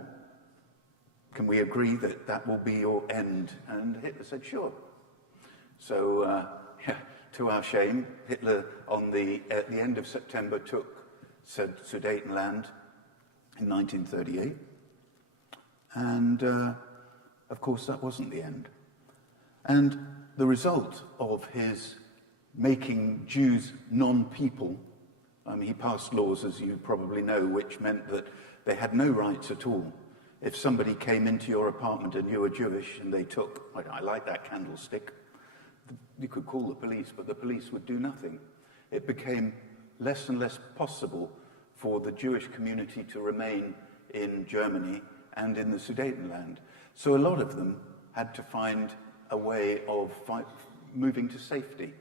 Can we agree that that will be your end? And Hitler said, sure. So, to our shame, Hitler, at the end of September, took Sudetenland in 1938. And, of course, that wasn't the end. And the result of his making Jews non-people, he passed laws, as you probably know, which meant that they had no rights at all. If somebody came into your apartment and you were Jewish and they took, I like that candlestick, you could call the police, but the police would do nothing. It became less and less possible for the Jewish community to remain in Germany and in the Sudetenland. So a lot of them had to find a way of moving to safety.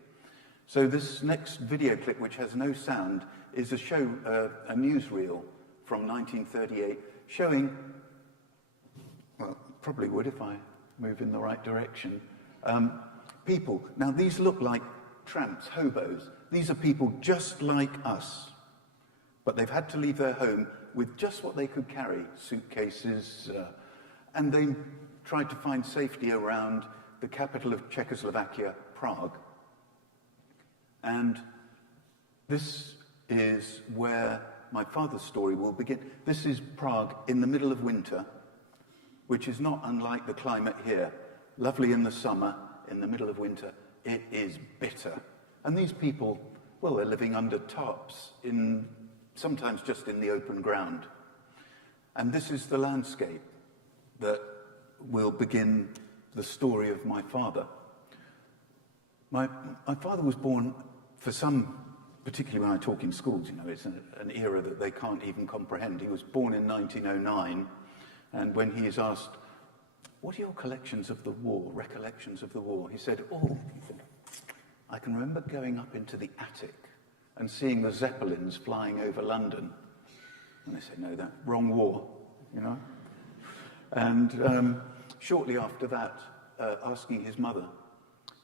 So this next video clip, which has no sound, is a newsreel from 1938 showing, well, probably would if I move in the right direction, people. Now, these look like tramps, hobos. These are people just like us, but they've had to leave their home with just what they could carry, suitcases, and they tried to find safety around the capital of Czechoslovakia, Prague. And this is where my father's story will begin. This is Prague in the middle of winter, which is not unlike the climate here. Lovely in the summer, in the middle of winter, it is bitter. And these people, well, they're living under tarps, sometimes just in the open ground. And this is the landscape that will begin the story of my father. My father was born, for some, particularly when I talk in schools, it's an era that they can't even comprehend. He was born in 1909, and when he is asked, what are your recollections of the war? He said, I can remember going up into the attic and seeing the Zeppelins flying over London. And they said, no, that wrong war, And shortly after that, asking his mother,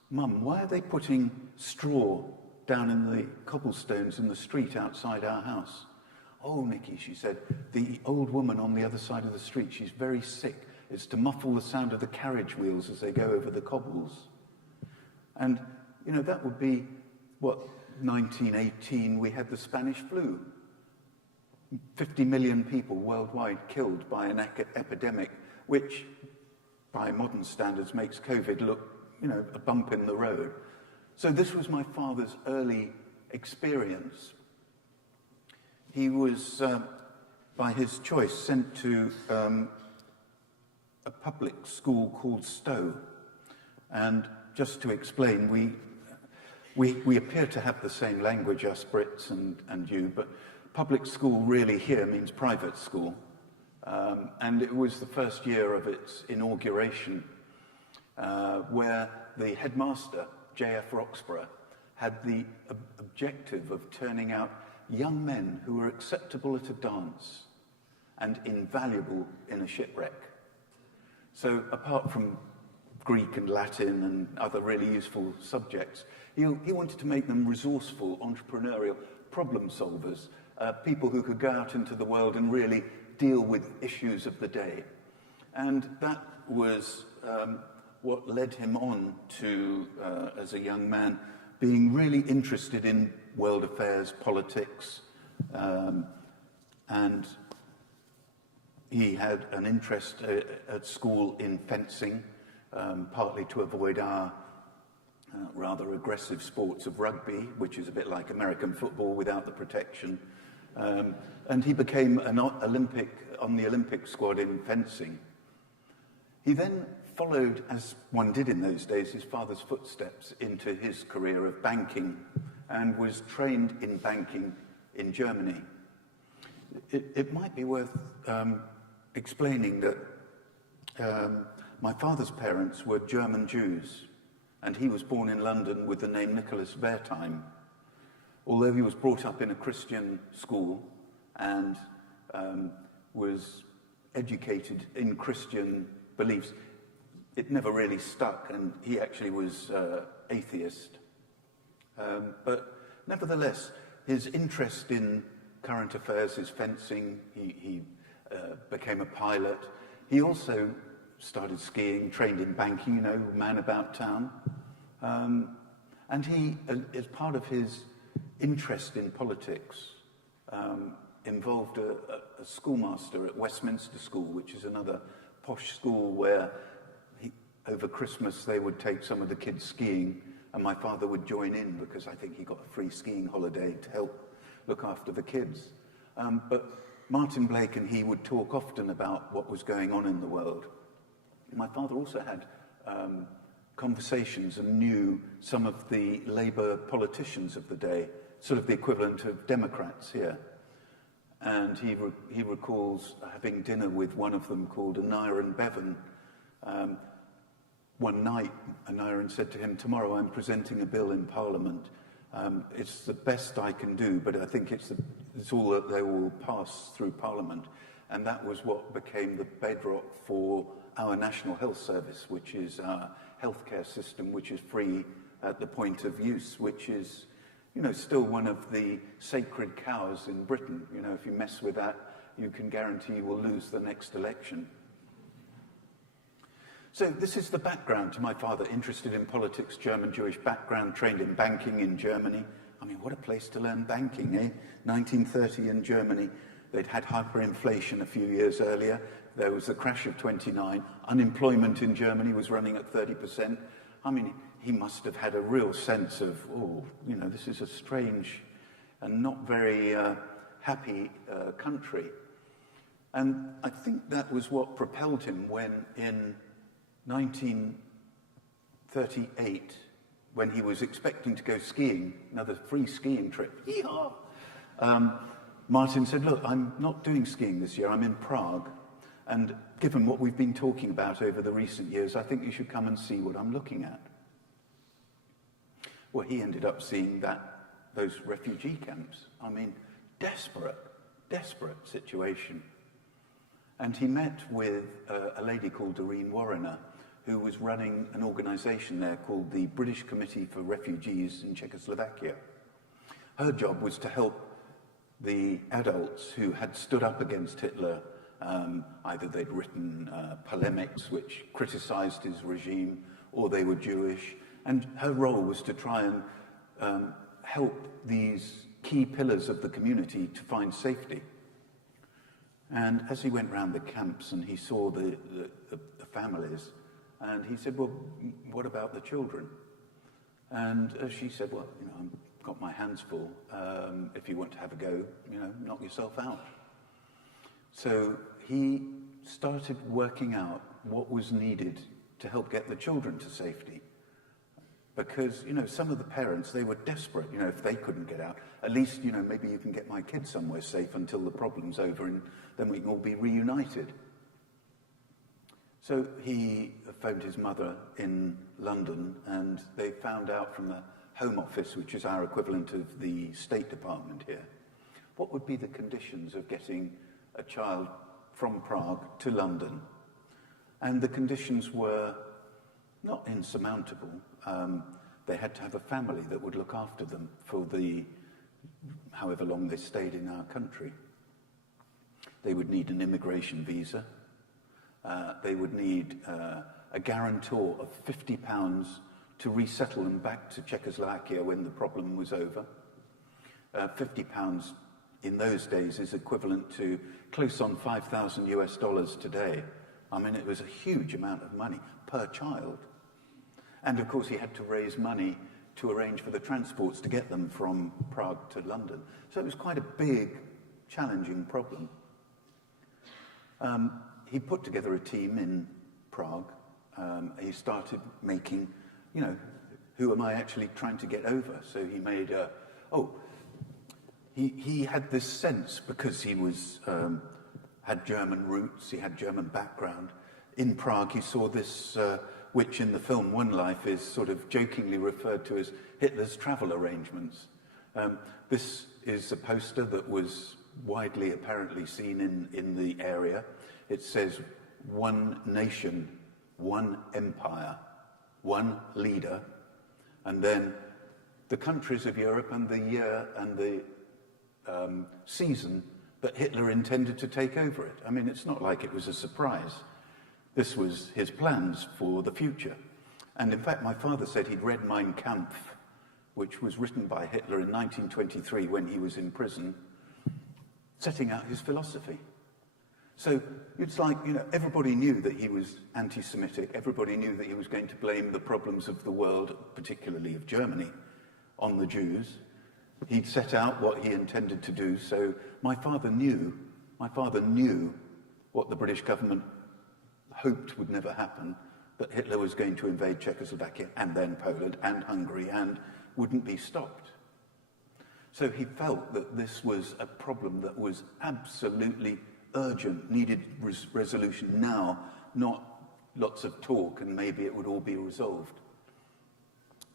Mum, why are they putting straw down in the cobblestones in the street outside our house? Oh, Nicky, she said, the old woman on the other side of the street, she's very sick. It's to muffle the sound of the carriage wheels as they go over the cobbles. And, that would be, 1918, we had the Spanish flu. 50 million people worldwide killed by an epidemic, which, by modern standards, makes COVID look, a bump in the road. So this was my father's early experience. He was, by his choice, sent to a public school called Stowe. And just to explain, we appear to have the same language, us Brits and you, but public school really here means private school. And it was the first year of its inauguration where the headmaster, J.F. Roxburgh, had the objective of turning out young men who were acceptable at a dance and invaluable in a shipwreck. So apart from Greek and Latin and other really useful subjects, he wanted to make them resourceful, entrepreneurial, problem solvers, people who could go out into the world and really deal with issues of the day. And that was what led him on to, as a young man, being really interested in world affairs, politics, and he had an interest at school in fencing, partly to avoid our rather aggressive sports of rugby, which is a bit like American football without the protection. And he became on the Olympic squad in fencing. He then followed, as one did in those days, his father's footsteps into his career of banking and was trained in banking in Germany. It might be worth explaining that my father's parents were German Jews, and he was born in London with the name Nicholas Wertheim. Although he was brought up in a Christian school and was educated in Christian beliefs, it never really stuck, and he actually was atheist. But nevertheless, his interest in current affairs, his fencing, he became a pilot. He also started skiing, trained in banking, man about town. And he, as part of his interest in politics, involved a schoolmaster at Westminster School, which is another posh school where over Christmas they would take some of the kids skiing, and my father would join in because I think he got a free skiing holiday to help look after the kids. But Martin Blake and he would talk often about what was going on in the world. My father also had conversations and knew some of the Labour politicians of the day, sort of the equivalent of Democrats here. And he recalls having dinner with one of them called Aneurin Bevan. One night, Aneurin said to him, "Tomorrow I'm presenting a bill in Parliament. It's the best I can do, but I think it's all that they will pass through Parliament." And that was what became the bedrock for our National Health Service, which is our healthcare system, which is free at the point of use, which is, still one of the sacred cows in Britain. If you mess with that, you can guarantee you will lose the next election. So this is the background to my father, interested in politics, German Jewish background, trained in banking in Germany. I mean, what a place to learn banking, eh? 1930 in Germany. They'd had hyperinflation a few years earlier. There was the crash of 29. Unemployment in Germany was running at 30%. I mean, he must have had a real sense of, this is a strange and not very happy country. And I think that was what propelled him when in 1938, when he was expecting to go skiing, another free skiing trip, yeehaw! Martin said, "Look, I'm not doing skiing this year, I'm in Prague. And given what we've been talking about over the recent years, I think you should come and see what I'm looking at." Well, he ended up seeing those refugee camps. I mean, desperate situation. And he met with a lady called Doreen Warrener, who was running an organization there called the British Committee for Refugees in Czechoslovakia. Her job was to help the adults who had stood up against Hitler. Either they'd written polemics which criticized his regime, or they were Jewish. And her role was to try and help these key pillars of the community to find safety. And as he went round the camps and he saw the families, and he said, "Well, what about the children?" And she said, "Well, I've got my hands full. If you want to have a go, knock yourself out." So he started working out what was needed to help get the children to safety. Because, some of the parents, they were desperate, if they couldn't get out. At least, maybe you can get my kids somewhere safe until the problem's over and then we can all be reunited. So he phoned his mother in London and they found out from the Home Office, which is our equivalent of the State Department here, what would be the conditions of getting a child from Prague to London? And the conditions were not insurmountable. They had to have a family that would look after them for the however long they stayed in our country. They would need an immigration visa. They would need a guarantor of £50 to resettle them back to Czechoslovakia when the problem was over. £50 in those days is equivalent to close on $5,000 today. I mean, it was a huge amount of money per child. And of course, he had to raise money to arrange for the transports to get them from Prague to London. So it was quite a big, challenging problem. He put together a team in Prague. He started making, who am I actually trying to get over? So he made he had this sense, because he was had German roots, he had German background. In Prague, he saw this, which in the film One Life is sort of jokingly referred to as Hitler's travel arrangements. This is a poster that was widely apparently seen in the area. It says, one nation, one empire, one leader, and then the countries of Europe and the year and the season that Hitler intended to take over it. I mean, it's not like it was a surprise. This was his plans for the future. And in fact, my father said he'd read Mein Kampf, which was written by Hitler in 1923 when he was in prison, setting out his philosophy. So it's like, everybody knew that he was anti-Semitic. Everybody knew that he was going to blame the problems of the world, particularly of Germany, on the Jews. He'd set out what he intended to do. So my father knew what the British government hoped would never happen, that Hitler was going to invade Czechoslovakia and then Poland and Hungary and wouldn't be stopped. So he felt that this was a problem that was absolutely urgent, needed resolution now, not lots of talk and maybe it would all be resolved.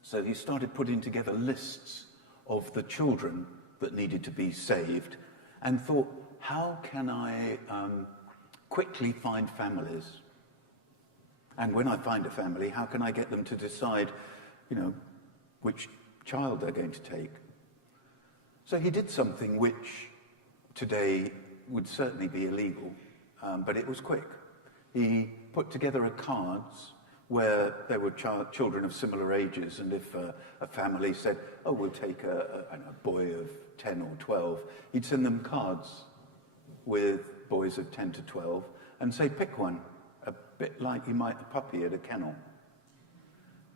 So he started putting together lists of the children that needed to be saved and thought, how can I quickly find families? And when I find a family, how can I get them to decide, which child they're going to take? So he did something which today would certainly be illegal, but it was quick. He put together cards where there were children of similar ages, and if a family said, we'll take a boy of 10 or 12, he'd send them cards with boys of 10 to 12 and say, pick one, a bit like you might a puppy at a kennel.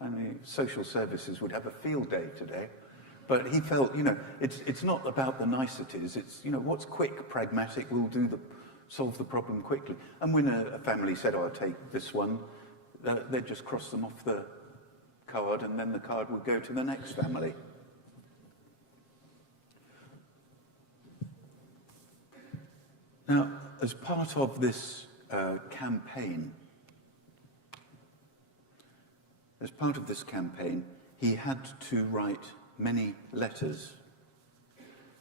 And the social services would have a field day today. But he felt, it's not about the niceties. It's, what's quick, pragmatic, we'll solve the problem quickly. And when a family said, I'll take this one, they'd just cross them off the card, and then the card would go to the next family. Now, as part of this campaign, he had to write many letters.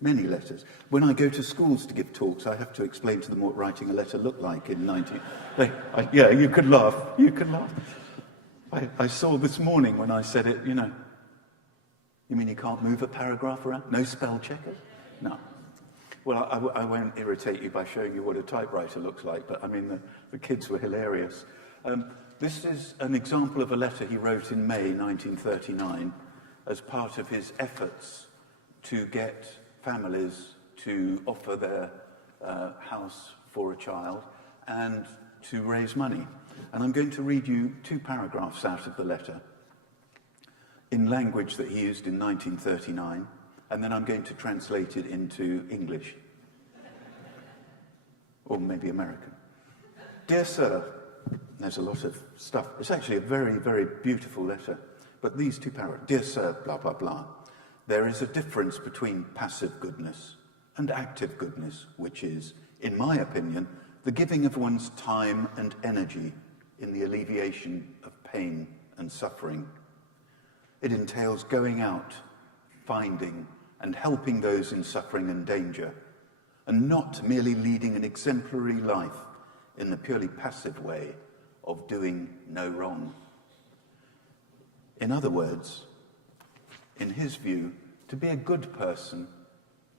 Many letters. When I go to schools to give talks, I have to explain to them what writing a letter looked like in 19... Yeah, you could laugh. I saw this morning when I said it, you mean you can't move a paragraph around? No spell checkers? No. Well, I won't irritate you by showing you what a typewriter looks like, but I mean, the kids were hilarious. This is an example of a letter he wrote in May 1939 as part of his efforts to get families to offer their house for a child and to raise money. And I'm going to read you 2 paragraphs out of the letter in language that he used in 1939, and then I'm going to translate it into English, or maybe American. Dear Sir, there's a lot of stuff. It's actually a very, very beautiful letter. But these 2 paragraphs, Dear Sir, blah, blah, blah. There is a difference between passive goodness and active goodness, which is, in my opinion, the giving of one's time and energy in the alleviation of pain and suffering. It entails going out, finding, and helping those in suffering and danger, and not merely leading an exemplary life in the purely passive way of doing no wrong. In other words, in his view, to be a good person,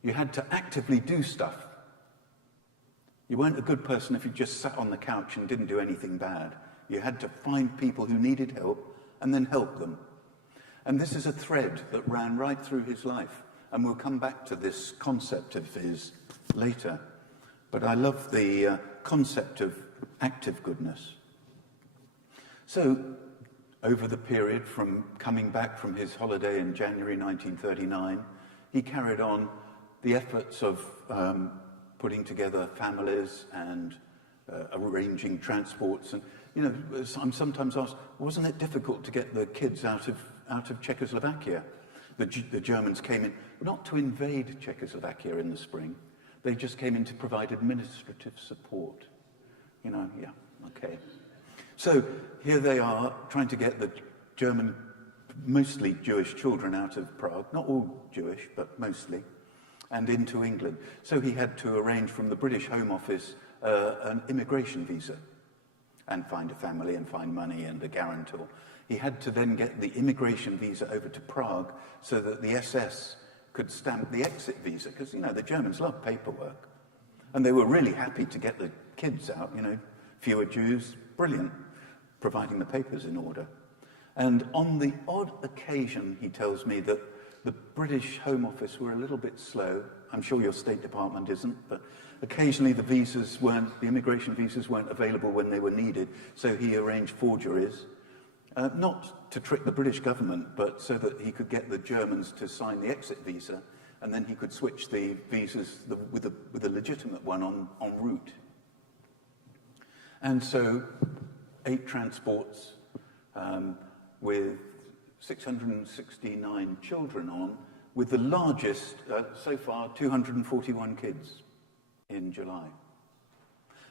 you had to actively do stuff. You weren't a good person if you just sat on the couch and didn't do anything bad. You had to find people who needed help and then help them. And this is a thread that ran right through his life. And we'll come back to this concept of his later. But I love the concept of active goodness. So, over the period from coming back from his holiday in January 1939, he carried on the efforts of putting together families and arranging transports. And, you know, I'm sometimes asked, wasn't it difficult to get the kids out of Czechoslovakia? The Germans came in, not to invade Czechoslovakia in the spring, they just came in to provide administrative support. You know, yeah, okay. So here they are trying to get the German, mostly Jewish children out of Prague, not all Jewish, but mostly, and into England. So he had to arrange from the British Home Office an immigration visa and find a family and find money and a guarantor. He had to then get the immigration visa over to Prague so that the SS could stamp the exit visa, because, you know, the Germans love paperwork. And they were really happy to get the kids out, you know, fewer Jews, brilliant, providing the papers in order. And on the odd occasion, he tells me, that the British Home Office were a little bit slow. I'm sure your State Department isn't, but occasionally the immigration visas weren't available when they were needed, so he arranged forgeries. Not to trick the British government, but so that he could get the Germans to sign the exit visa, and then he could switch the visas with a legitimate one en route. And so 8 transports with 669 children on, with the largest, so far, 241 kids in July.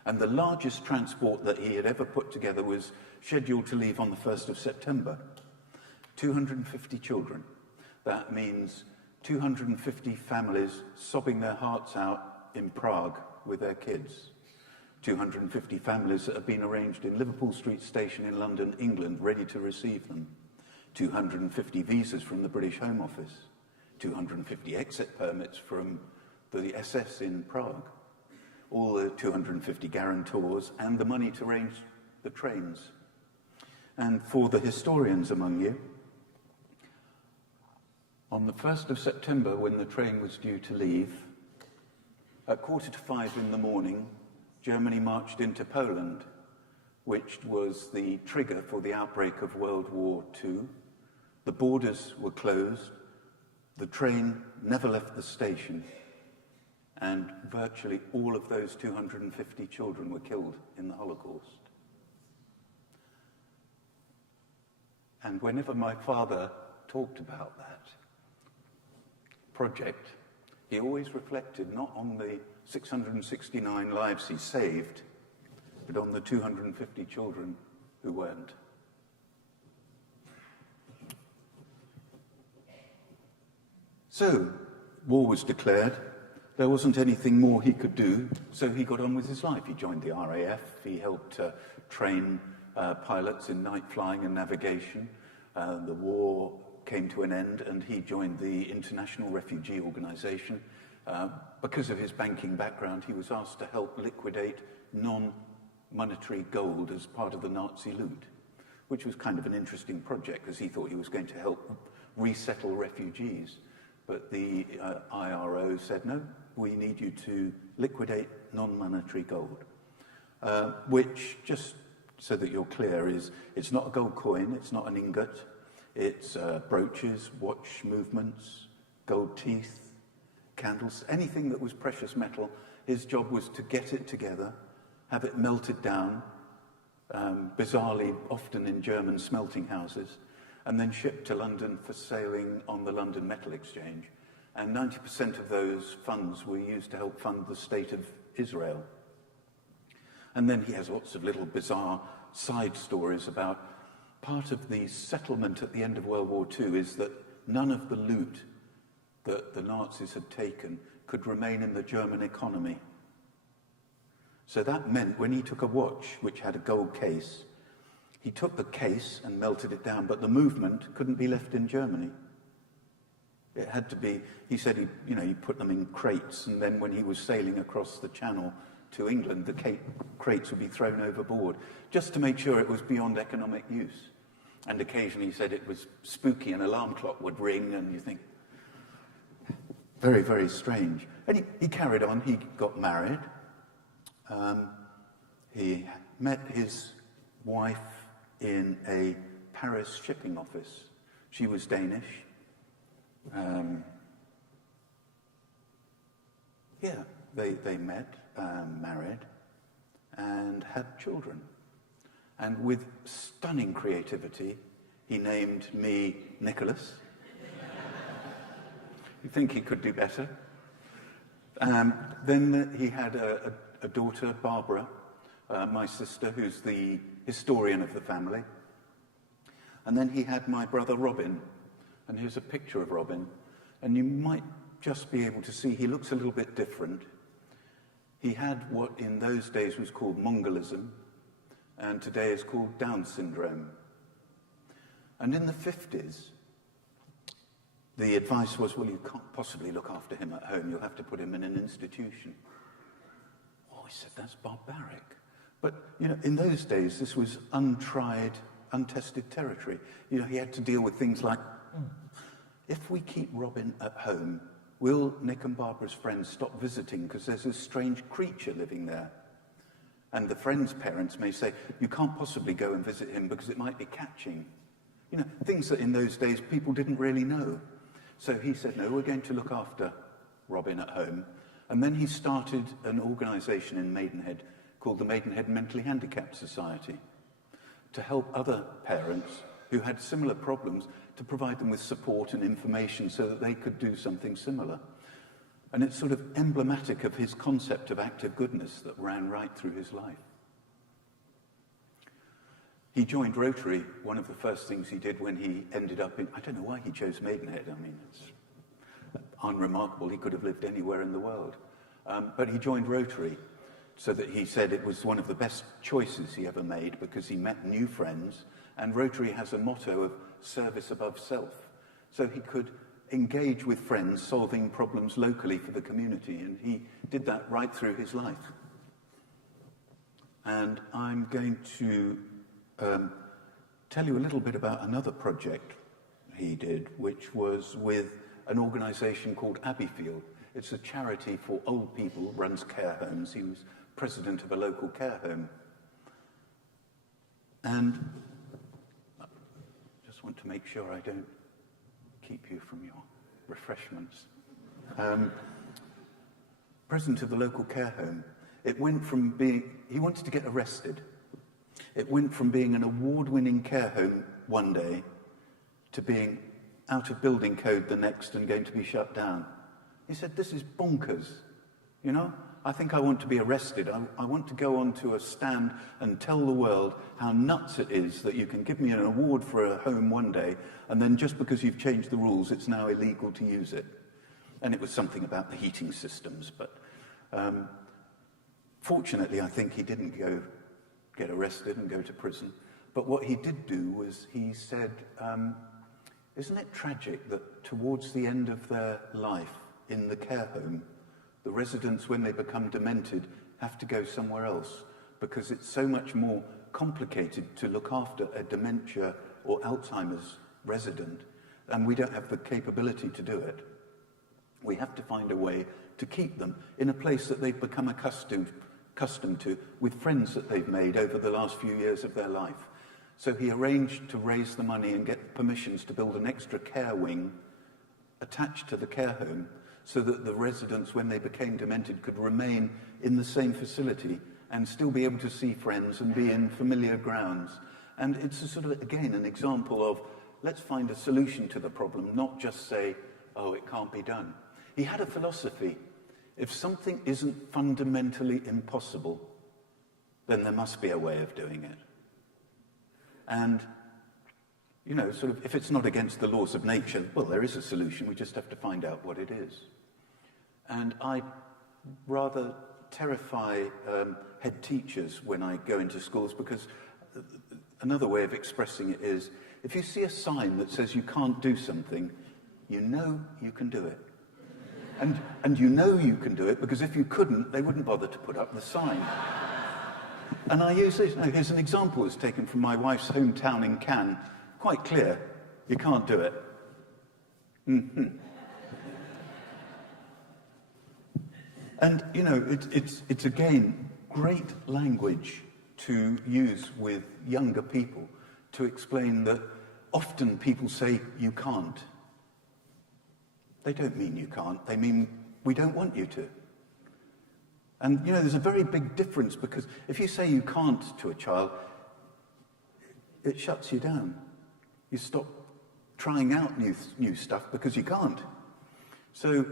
And the largest transport that he had ever put together was scheduled to leave on the 1st of September. 250 children. That means 250 families sobbing their hearts out in Prague with their kids. 250 families that have been arranged in Liverpool Street Station in London, England, ready to receive them. 250 visas from the British Home Office. 250 exit permits from the SS in Prague. All the 250 guarantors, and the money to arrange the trains. And for the historians among you, on the 1st of September, when the train was due to leave, at 4:45 in the morning, Germany marched into Poland, which was the trigger for the outbreak of World War II. The borders were closed, the train never left the station, and virtually all of those 250 children were killed in the Holocaust. And whenever my father talked about that project, he always reflected not on the 669 lives he saved, but on the 250 children who weren't. So, war was declared. There wasn't anything more he could do, so he got on with his life. He joined the RAF, he helped train pilots in night flying and navigation. The war came to an end, and he joined the International Refugee Organization. Because of his banking background, he was asked to help liquidate non-monetary gold as part of the Nazi loot, which was kind of an interesting project, because he thought he was going to help resettle refugees. But the IRO said, no, we need you to liquidate non-monetary gold, which, just so that you're clear, is it's not a gold coin, it's not an ingot, it's brooches, watch movements, gold teeth, candles, anything that was precious metal. His job was to get it together, have it melted down, bizarrely often in German smelting houses, and then shipped to London for sailing on the London Metal Exchange. And 90% of those funds were used to help fund the state of Israel. And then he has lots of little bizarre side stories about part of the settlement at the end of World War II is that none of the loot that the Nazis had taken could remain in the German economy. So that meant when he took a watch which had a gold case, he took the case and melted it down, but the movement couldn't be left in Germany. It had to be, he said he put them in crates, and then when he was sailing across the channel to England, the crates would be thrown overboard, just to make sure it was beyond economic use. And occasionally he said it was spooky, an alarm clock would ring, and you think, very, very strange. And he carried on, he got married. He met his wife in a Paris shipping office. She was Danish. They met, married, and had children. And with stunning creativity, he named me Nicholas. You think he could do better? Then he had a daughter, Barbara, my sister, who's the historian of the family. And then he had my brother, Robin. And here's a picture of Robin. And you might just be able to see he looks a little bit different. He had what in those days was called Mongolism, and today is called Down syndrome. And in the 50s, the advice was, well, you can't possibly look after him at home. You'll have to put him in an institution. Oh, he said, that's barbaric. But, in those days, this was untried, untested territory. He had to deal with things like, if we keep Robin at home, will Nick and Barbara's friends stop visiting because there's this strange creature living there? And the friends' parents may say, you can't possibly go and visit him because it might be catching. Things that in those days people didn't really know. So he said, no, we're going to look after Robin at home. And then he started an organisation in Maidenhead called the Maidenhead Mentally Handicapped Society to help other parents who had similar problems, to provide them with support and information so that they could do something similar. And it's sort of emblematic of his concept of active goodness that ran right through his life. He joined Rotary. One of the first things he did when he ended up in, I don't know why he chose Maidenhead. I mean, it's unremarkable. He could have lived anywhere in the world. But he joined Rotary so that he said it was one of the best choices he ever made because he met new friends. And Rotary has a motto of service above self. So he could engage with friends solving problems locally for the community. And he did that right through his life. And I'm going to tell you a little bit about another project he did, which was with an organisation called Abbeyfield. It's a charity for old people, runs care homes. He was president of a local care home. And I just want to make sure I don't keep you from your refreshments. President of the local care home. It went from being, he wanted to get arrested. It went from being an award-winning care home one day to being out of building code the next and going to be shut down. He said, this is bonkers, you know? I think I want to be arrested. I want to go onto a stand and tell the world how nuts it is that you can give me an award for a home one day, and then just because you've changed the rules, it's now illegal to use it. And it was something about the heating systems, but fortunately, I think he didn't get arrested and go to prison. But what he did do was he said, isn't it tragic that towards the end of their life in the care home, the residents, when they become demented, have to go somewhere else because it's so much more complicated to look after a dementia or Alzheimer's resident, and we don't have the capability to do it. We have to find a way to keep them in a place that they've become accustomed to, with friends that they've made over the last few years of their life. So he arranged to raise the money and get permissions to build an extra care wing attached to the care home so that the residents, when they became demented, could remain in the same facility and still be able to see friends and be in familiar grounds. And it's a sort of, again, an example of let's find a solution to the problem, not just say, oh, it can't be done. He had a philosophy. If something isn't fundamentally impossible, then there must be a way of doing it. And, you know, sort of, if it's not against the laws of nature, well, there is a solution. We just have to find out what it is. And I rather terrify head teachers when I go into schools, because another way of expressing it is, if you see a sign that says you can't do something, you know you can do it. And you know you can do it because if you couldn't, they wouldn't bother to put up the sign. And I use this, here's an example that's taken from my wife's hometown in Cannes. Quite clear, you can't do it. Mm-hmm. And, you know, it's again, great language to use with younger people to explain that often people say you can't. They don't mean you can't, they mean we don't want you to. And, you know, there's a very big difference, because if you say you can't to a child, it shuts you down. You stop trying out new stuff because you can't. So, you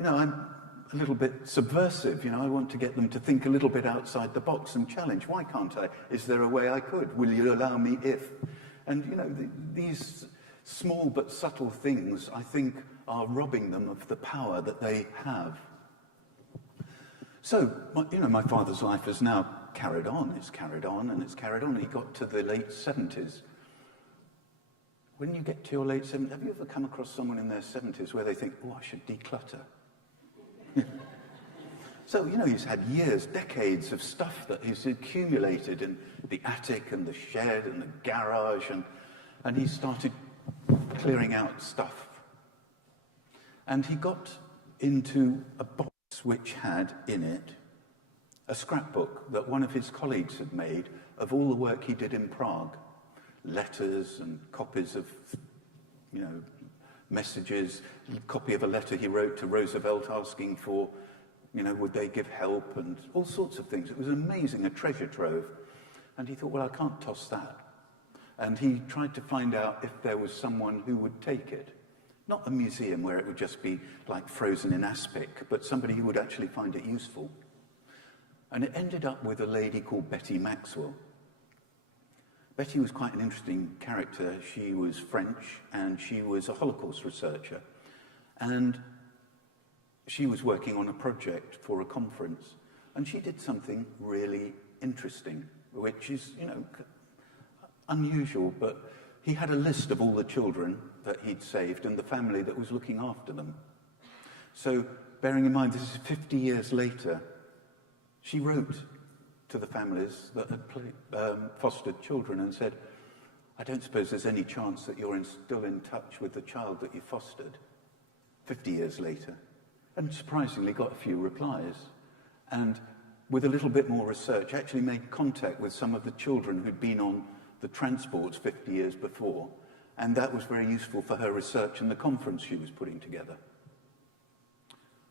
know, I'm a little bit subversive, you know, I want to get them to think a little bit outside the box and challenge. Why can't I? Is there a way I could? Will you allow me if? And, you know, these small but subtle things, I think, are robbing them of the power that they have. So, you know, my father's life has now carried on. It's carried on and it's carried on. He got to the late 70s. When you get to your late 70s, have you ever come across someone in their 70s where they think, oh, I should declutter? So, you know, he's had years, decades of stuff that he's accumulated in the attic and the shed and the garage, and he started clearing out stuff. And he got into a box which had in it a scrapbook that one of his colleagues had made of all the work he did in Prague. Letters and copies of, you know, messages, a copy of a letter he wrote to Roosevelt asking for, you know, would they give help, and all sorts of things. It was amazing, a treasure trove. And he thought, well, I can't toss that. And he tried to find out if there was someone who would take it. Not a museum where it would just be like frozen in aspic, but somebody who would actually find it useful. And it ended up with a lady called Betty Maxwell. Betty was quite an interesting character. She was French, and she was a Holocaust researcher. And she was working on a project for a conference. And she did something really interesting, which is, you know, unusual, but he had a list of all the children that he'd saved and the family that was looking after them. So, bearing in mind this is 50 years later, she wrote to the families that had fostered children and said, I don't suppose there's any chance that you're still in touch with the child that you fostered 50 years later. And surprisingly got a few replies. And with a little bit more research, actually made contact with some of the children who'd been on the transports 50 years before. And that was very useful for her research and the conference she was putting together.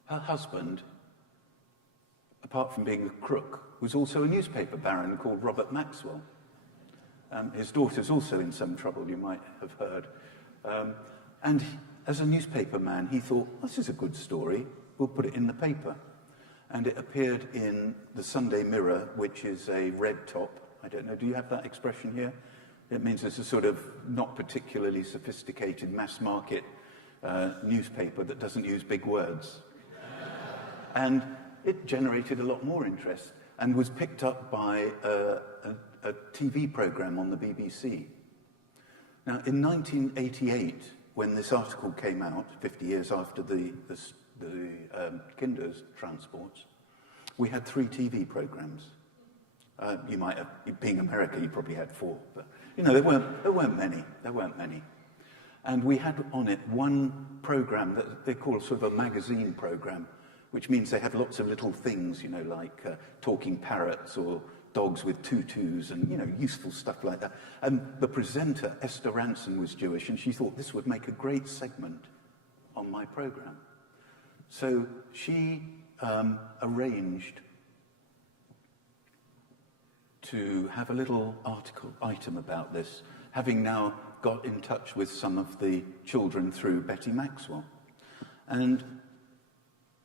Her husband, apart from being a crook, was also a newspaper baron called Robert Maxwell. His daughter's also in some trouble, you might have heard. And as a newspaper man, he thought, this is a good story, we'll put it in the paper. And it appeared in the Sunday Mirror, which is a red top. I don't know, do you have that expression here? It means it's a sort of not particularly sophisticated mass market newspaper that doesn't use big words. And it generated a lot more interest and was picked up by a TV program on the BBC. Now, in 1988, when this article came out, 50 years after the Kinder's transports, we had 3 TV programs. You might have, being America, you probably had 4, but you know, there weren't many. And we had on it one program that they call sort of a magazine program, which means they have lots of little things, you know, like talking parrots or dogs with tutus and, you know, useful stuff like that. And the presenter, Esther Ranson, was Jewish, and she thought this would make a great segment on my program. So she arranged to have a little item about this, having now got in touch with some of the children through Betty Maxwell. And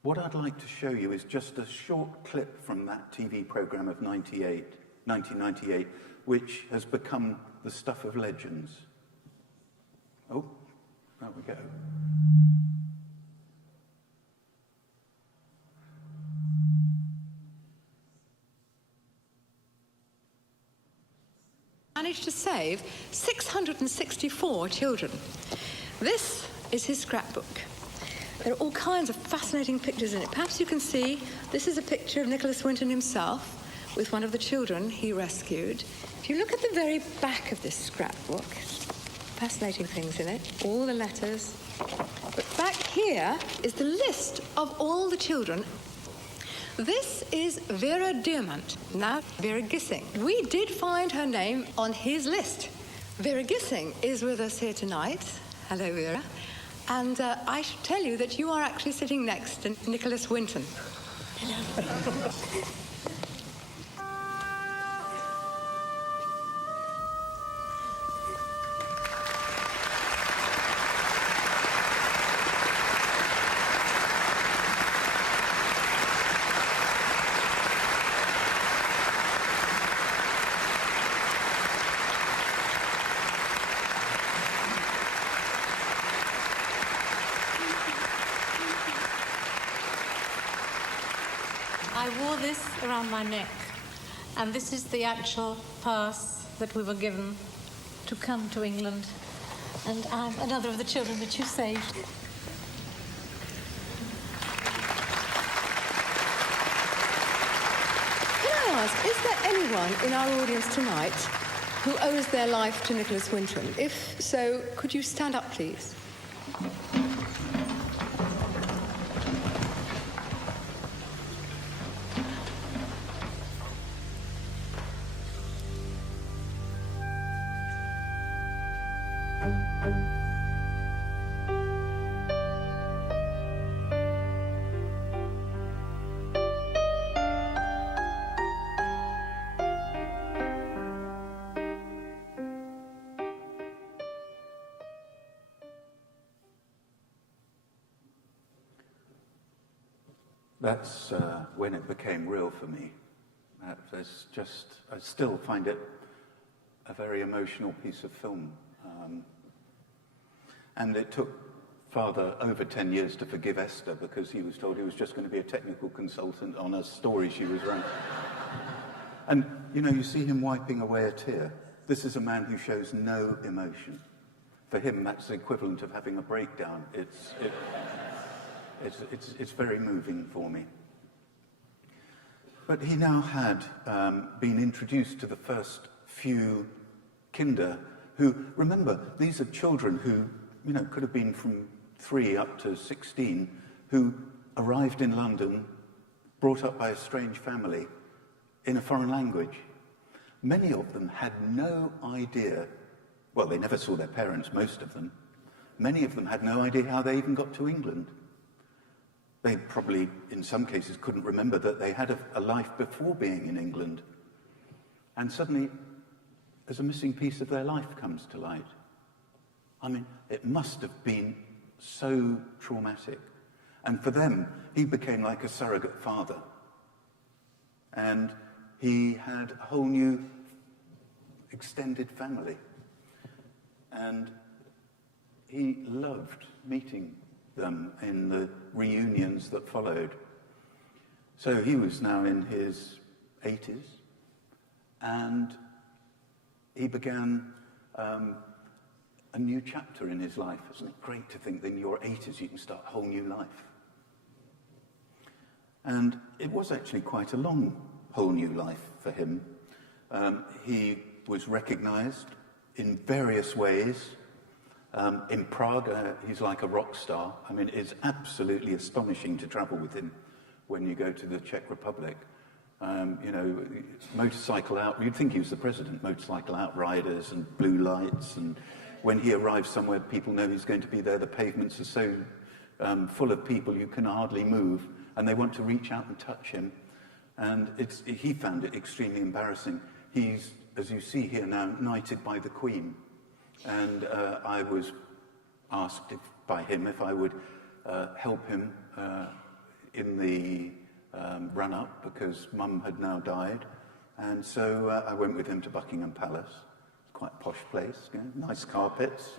what I'd like to show you is just a short clip from that TV program of 1998, which has become the stuff of legends. Oh, there we go. managed to save 664 children. This is his scrapbook. There are all kinds of fascinating pictures in it. Perhaps you can see this is a picture of Nicholas Winton himself with one of the children he rescued. If you look at the very back of this scrapbook, fascinating things in it, all the letters. But back here is the list of all the children. This is Vera Diamant, now Vera Gissing. We did find her name on his list. Vera Gissing is with us here tonight. Hello, Vera. And I should tell you that you are actually sitting next to Nicholas Winton. Hello. I wore this around my neck, and this is the actual pass that we were given to come to England, and I'm another of the children that you saved. Can I ask, is there anyone in our audience tonight who owes their life to Nicholas Winton? If so, could you stand up, please? That's when it became real for me. I still find it a very emotional piece of film. And it took Father over 10 years to forgive Esther because he was told he was just going to be a technical consultant on a story she was running. And, you know, you see him wiping away a tear. This is a man who shows no emotion. For him, that's the equivalent of having a breakdown. It's very moving for me. But he now had been introduced to the first few kinder who, remember, these are children who, you know, could have been from 3 up to 16, who arrived in London, brought up by a strange family in a foreign language. Many of them had no idea, well, they never saw their parents, most of them. Many of them had no idea how they even got to England. They probably, in some cases, couldn't remember that they had a life before being in England. And suddenly, as a missing piece of their life comes to light. I mean, it must have been so traumatic. And for them, he became like a surrogate father. And he had a whole new extended family. And he loved meeting them in the reunions that followed. So he was now in his 80s, and he began a new chapter in his life. Isn't it great to think that in your 80s you can start a whole new life? And it was actually quite a long, whole new life for him. He was recognized in various ways. In Prague, he's like a rock star. I mean, it's absolutely astonishing to travel with him when you go to the Czech Republic. You know, motorcycle out, you'd think he was the president, motorcycle outriders and blue lights. And when he arrives somewhere, people know he's going to be there. The pavements are so full of people you can hardly move, and they want to reach out and touch him. And he found it extremely embarrassing. He's, as you see here now, knighted by the Queen. And I was asked by him if I would help him in the run-up, because Mum had now died. And so I went with him to Buckingham Palace. It's quite a posh place, you know, nice carpets,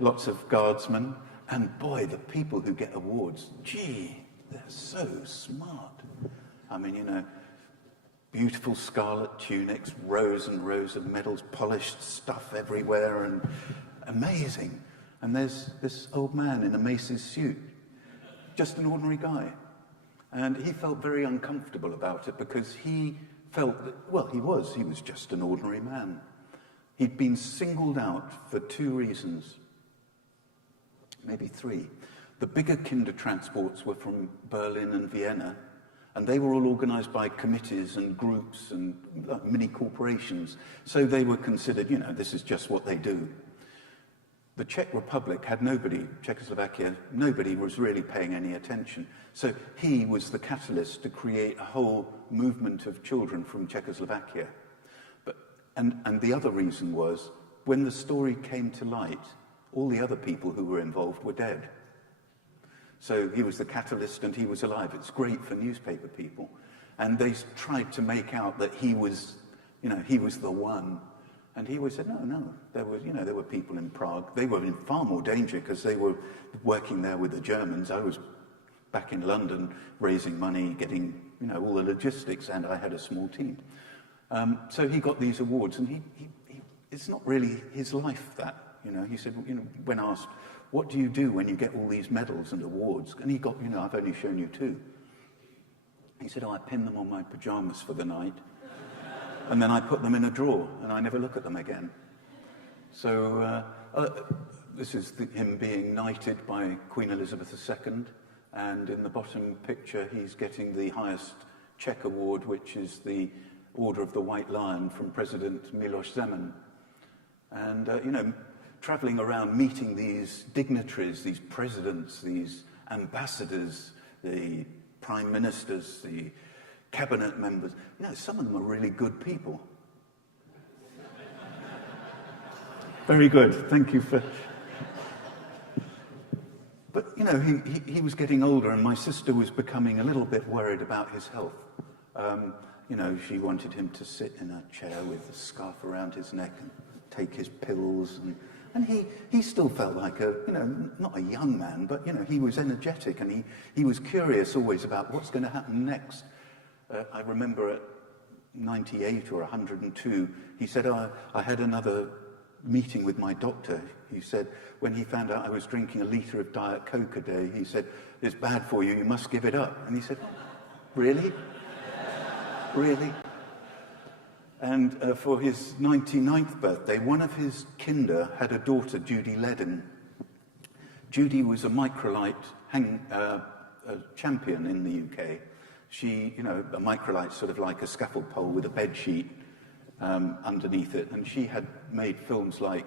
lots of guardsmen. And boy, the people who get awards, gee, they're so smart. I mean, you know, beautiful scarlet tunics, rows and rows of medals, polished stuff everywhere, and amazing. And there's this old man in a Macy's suit, just an ordinary guy. And he felt very uncomfortable about it because he felt that, well, he was just an ordinary man. He'd been singled out for 2 reasons, maybe 3. The bigger kinder transports were from Berlin and Vienna, and they were all organized by committees and groups and mini corporations. So they were considered, this is just what they do. The Czech Republic had nobody, Czechoslovakia, nobody was really paying any attention. So he was the catalyst to create a whole movement of children from Czechoslovakia. And the other reason was, when the story came to light, all the other people who were involved were dead. So he was the catalyst and he was alive. It's great for newspaper people. And they tried to make out that he was the one. And he always said, no, there were people in Prague. They were in far more danger because they were working there with the Germans. I was back in London raising money, getting, all the logistics, and I had a small team. So he got these awards, and he it's not really his life, that, He said, when asked, what do you do when you get all these medals and awards? And he got, I've only shown you 2. He said, I pin them on my pajamas for the night, and then I put them in a drawer, and I never look at them again. So this is him being knighted by Queen Elizabeth II, and in the bottom picture, he's getting the highest Czech award, which is the Order of the White Lion from President Miloš Zeman. And, traveling around meeting these dignitaries, these presidents, these ambassadors, the prime ministers, the cabinet members, some of them are really good people. Very good, thank you for... But, he was getting older, and my sister was becoming a little bit worried about his health. She wanted him to sit in a chair with a scarf around his neck and take his pills, and he still felt like not a young man, but, he was energetic, and he was curious always about what's going to happen next. I remember at 98 or 102, he said, I had another meeting with my doctor. He said, when he found out I was drinking a litre of Diet Coke a day, he said, it's bad for you, you must give it up. And he said, really? Really? And for his 99th birthday, one of his kinder had a daughter, Judy Ledden. Judy was a microlight champion in the UK. She, a microlight sort of like a scaffold pole with a bed sheet underneath it. And she had made films like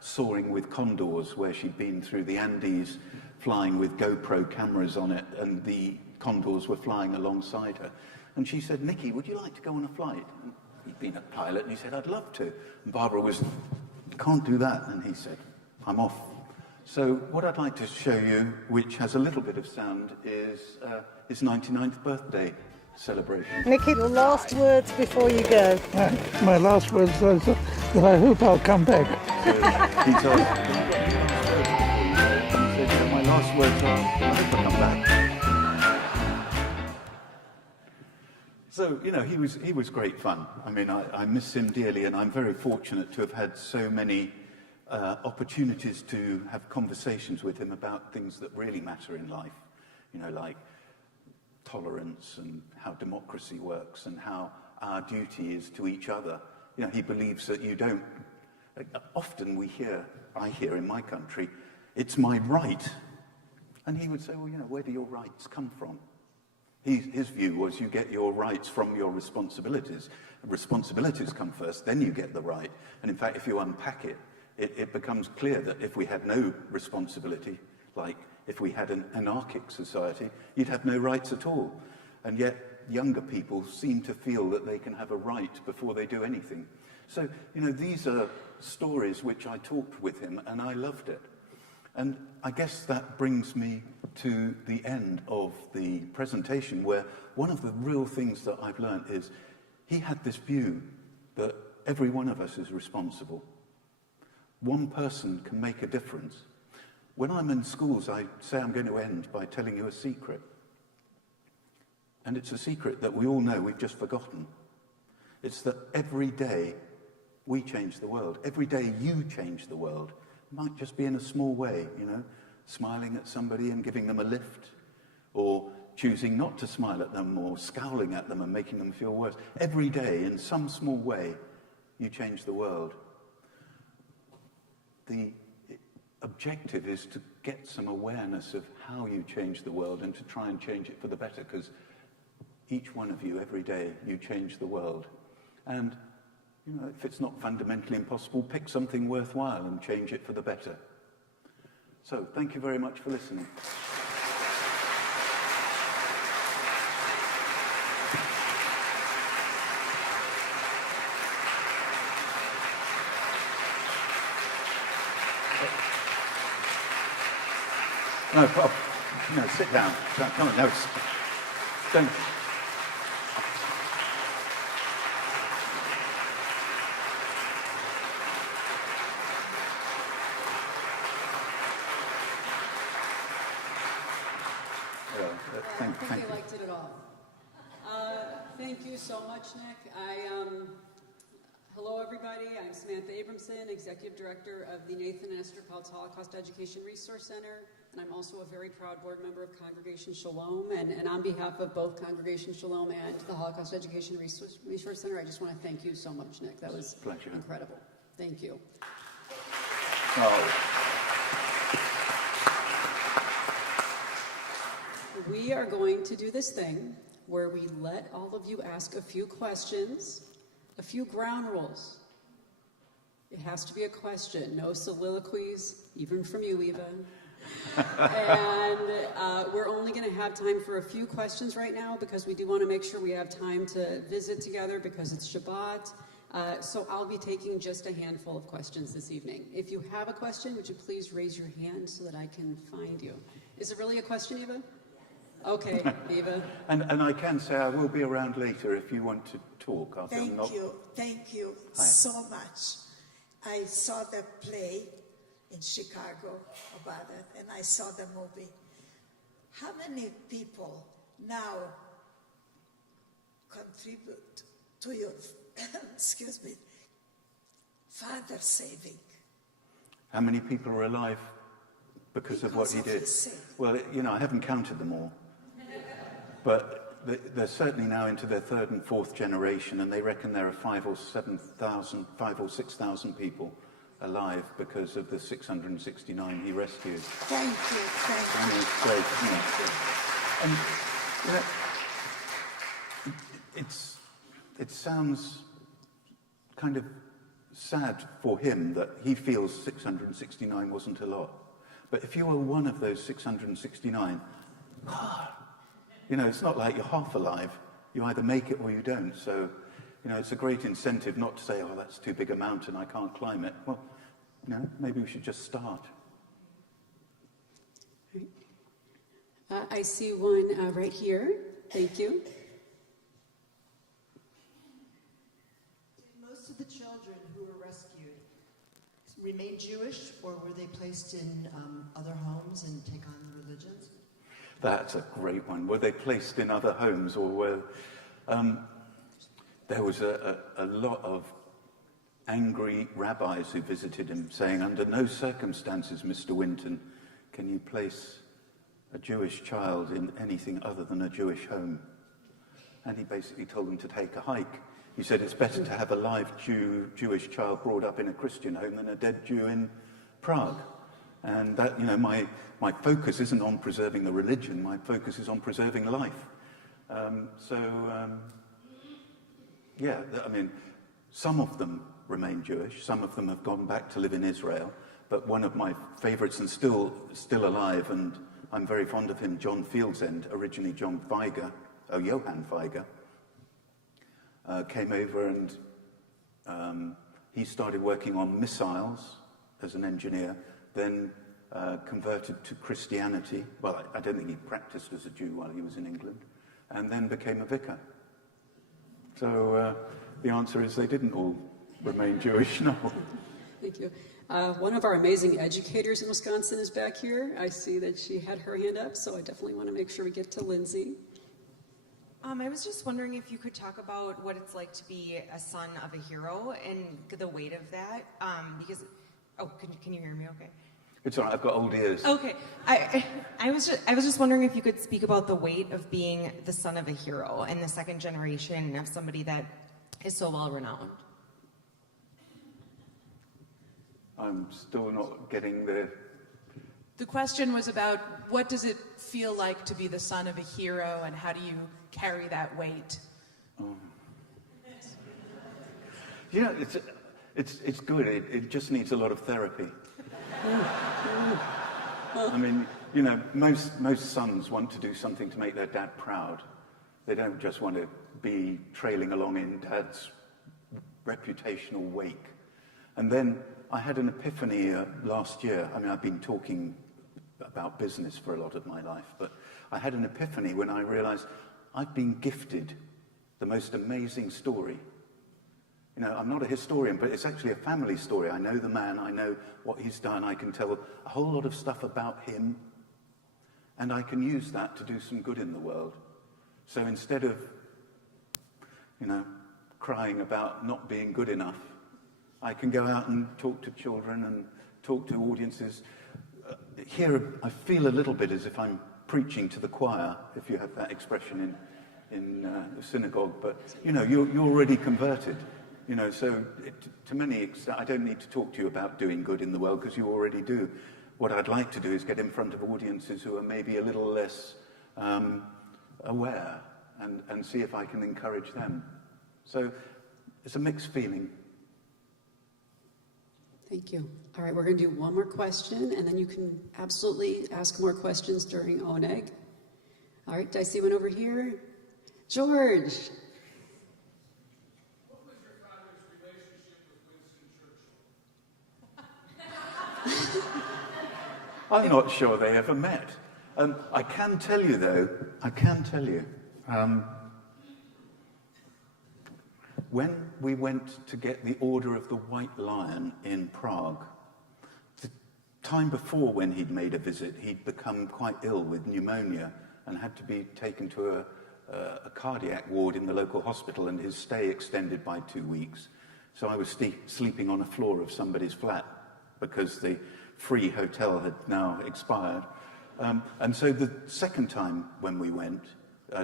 Soaring with Condors, where she'd been through the Andes flying with GoPro cameras on it, and the condors were flying alongside her. And she said, Nicky, would you like to go on a flight? And he'd been a pilot, and he said, I'd love to. And Barbara was, can't do that. And he said, I'm off. So what I'd like to show you, which has a little bit of sound, is his 99th birthday celebration. Nicky, the last words before you go. My last words are that I hope I'll come back. He told my last words are, I hope I'll come back. So, he was great fun. I mean, I miss him dearly, and I'm very fortunate to have had so many opportunities to have conversations with him about things that really matter in life, like tolerance and how democracy works and how our duty is to each other. He believes that you don't... Often I hear in my country, it's my right. And he would say, well, where do your rights come from? His view was you get your rights from your responsibilities. Responsibilities come first, then you get the right. And in fact, if you unpack it, it becomes clear that if we had no responsibility, like if we had an anarchic society, you'd have no rights at all. And yet, younger people seem to feel that they can have a right before they do anything. So, these are stories which I talked with him, and I loved it. And I guess that brings me to the end of the presentation, where one of the real things that I've learned is he had this view that every one of us is responsible. One person can make a difference. When I'm in schools, I say I'm going to end by telling you a secret. And it's a secret that we all know, we've just forgotten. It's that every day we change the world. Every day you change the world. It might just be in a small way, smiling at somebody and giving them a lift, or choosing not to smile at them, or scowling at them and making them feel worse. Every day, in some small way, you change the world. The objective is to get some awareness of how you change the world and to try and change it for the better, because each one of you, every day, you change the world. And, if it's not fundamentally impossible, pick something worthwhile and change it for the better. So, thank you very much for listening. No, sit down. Come on, no, don't. I think they liked it at all. Thank you so much, Nick. Hello, everybody. I'm Samantha Abramson, Executive Director of the Nathan and Esther Peltz Holocaust Education Resource Center, and I'm also a very proud board member of Congregation Shalom. And on behalf of both Congregation Shalom and the Holocaust Education Resource Center, I just want to thank you so much, Nick. That was incredible. Thank you. We are going to do this thing where we let all of you ask a few questions, a few ground rules. It has to be a question, no soliloquies, even from you, Eva. And we're only going to have time for a few questions right now because we do want to make sure we have time to visit together because it's Shabbat. So I'll be taking just a handful of questions this evening. If you have a question, would you please raise your hand so that I can find you? Is it really a question, Eva? Okay, Eva. And I can say I will be around later if you want to talk. Thank you so much. I saw the play in Chicago about it, and I saw the movie. How many people now contribute to your, excuse me, father saving? How many people are alive because of what he did? Well, I haven't counted them all. But they're certainly now into their third and fourth generation, and they reckon there are 5,000 or 6,000 people alive because of the 669 he rescued. Thank you. And it sounds kind of sad for him that he feels 669 wasn't a lot. But if you were one of those 669, it's not like you're half alive. You either make it or you don't. So, it's a great incentive not to say, oh, that's too big a mountain, I can't climb it. Well, maybe we should just start. I see one right here. Thank you. Did most of the children who were rescued remain Jewish, or were they placed in other homes and take on religions? That's a great one. Were they placed in other homes, or were... there was a lot of angry rabbis who visited him saying, under no circumstances, Mr. Winton, can you place a Jewish child in anything other than a Jewish home? And he basically told them to take a hike. He said it's better to have a live Jewish child brought up in a Christian home than a dead Jew in Prague. And that, my focus isn't on preserving the religion, my focus is on preserving life. Some of them remain Jewish, some of them have gone back to live in Israel, but one of my favorites and still alive, and I'm very fond of him, John Fieldsend, originally Johann Feiger, came over and he started working on missiles as an engineer, then converted to Christianity. Well, I don't think he practiced as a Jew while he was in England, and then became a vicar. So the answer is they didn't all remain Jewish, no. Thank you. One of our amazing educators in Wisconsin is back here. I see that she had her hand up, so I definitely want to make sure we get to Lindsay. I was just wondering if you could talk about what it's like to be a son of a hero and the weight of that. Because, can you hear me okay? It's all right, I've got old ears. Okay. I was just wondering if you could speak about the weight of being the son of a hero and the second generation of somebody that is so well renowned. I'm still not getting the... The question was about what does it feel like to be the son of a hero, and how do you carry that weight? You know, it's good. It just needs a lot of therapy. I mean, you know, most sons want to do something to make their dad proud. They don't just want to be trailing along in dad's reputational wake. And then I had an epiphany last year. I mean, I've been talking about business for a lot of my life, but I had an epiphany when I realized I've been gifted the most amazing story. You know, I'm not a historian, but it's actually a family story. I know the man, I know what he's done, I can tell a whole lot of stuff about him, and I can use that to do some good in the world. So instead of, you know, crying about not being good enough, I can go out and talk to children and talk to audiences. Here, I feel a little bit as if I'm preaching to the choir, if you have that expression in the synagogue. But, you know, you're already converted. You know, so to many extent, I don't need to talk to you about doing good in the world because you already do. What I'd like to do is get in front of audiences who are maybe a little less aware and see if I can encourage them. So it's a mixed feeling. Thank you. All right, we're going to do one more question, and then you can absolutely ask more questions during Oneg. All right, do I see one over here? George. What was your father's relationship with Winston Churchill? I'm not sure they ever met. I can tell you, though, when we went to get the Order of the White Lion in Prague, the time before when he'd made a visit, he'd become quite ill with pneumonia and had to be taken to a cardiac ward in the local hospital, and his stay extended by 2 weeks. So I was sleeping on a floor of somebody's flat because the free hotel had now expired. And so the second time when we went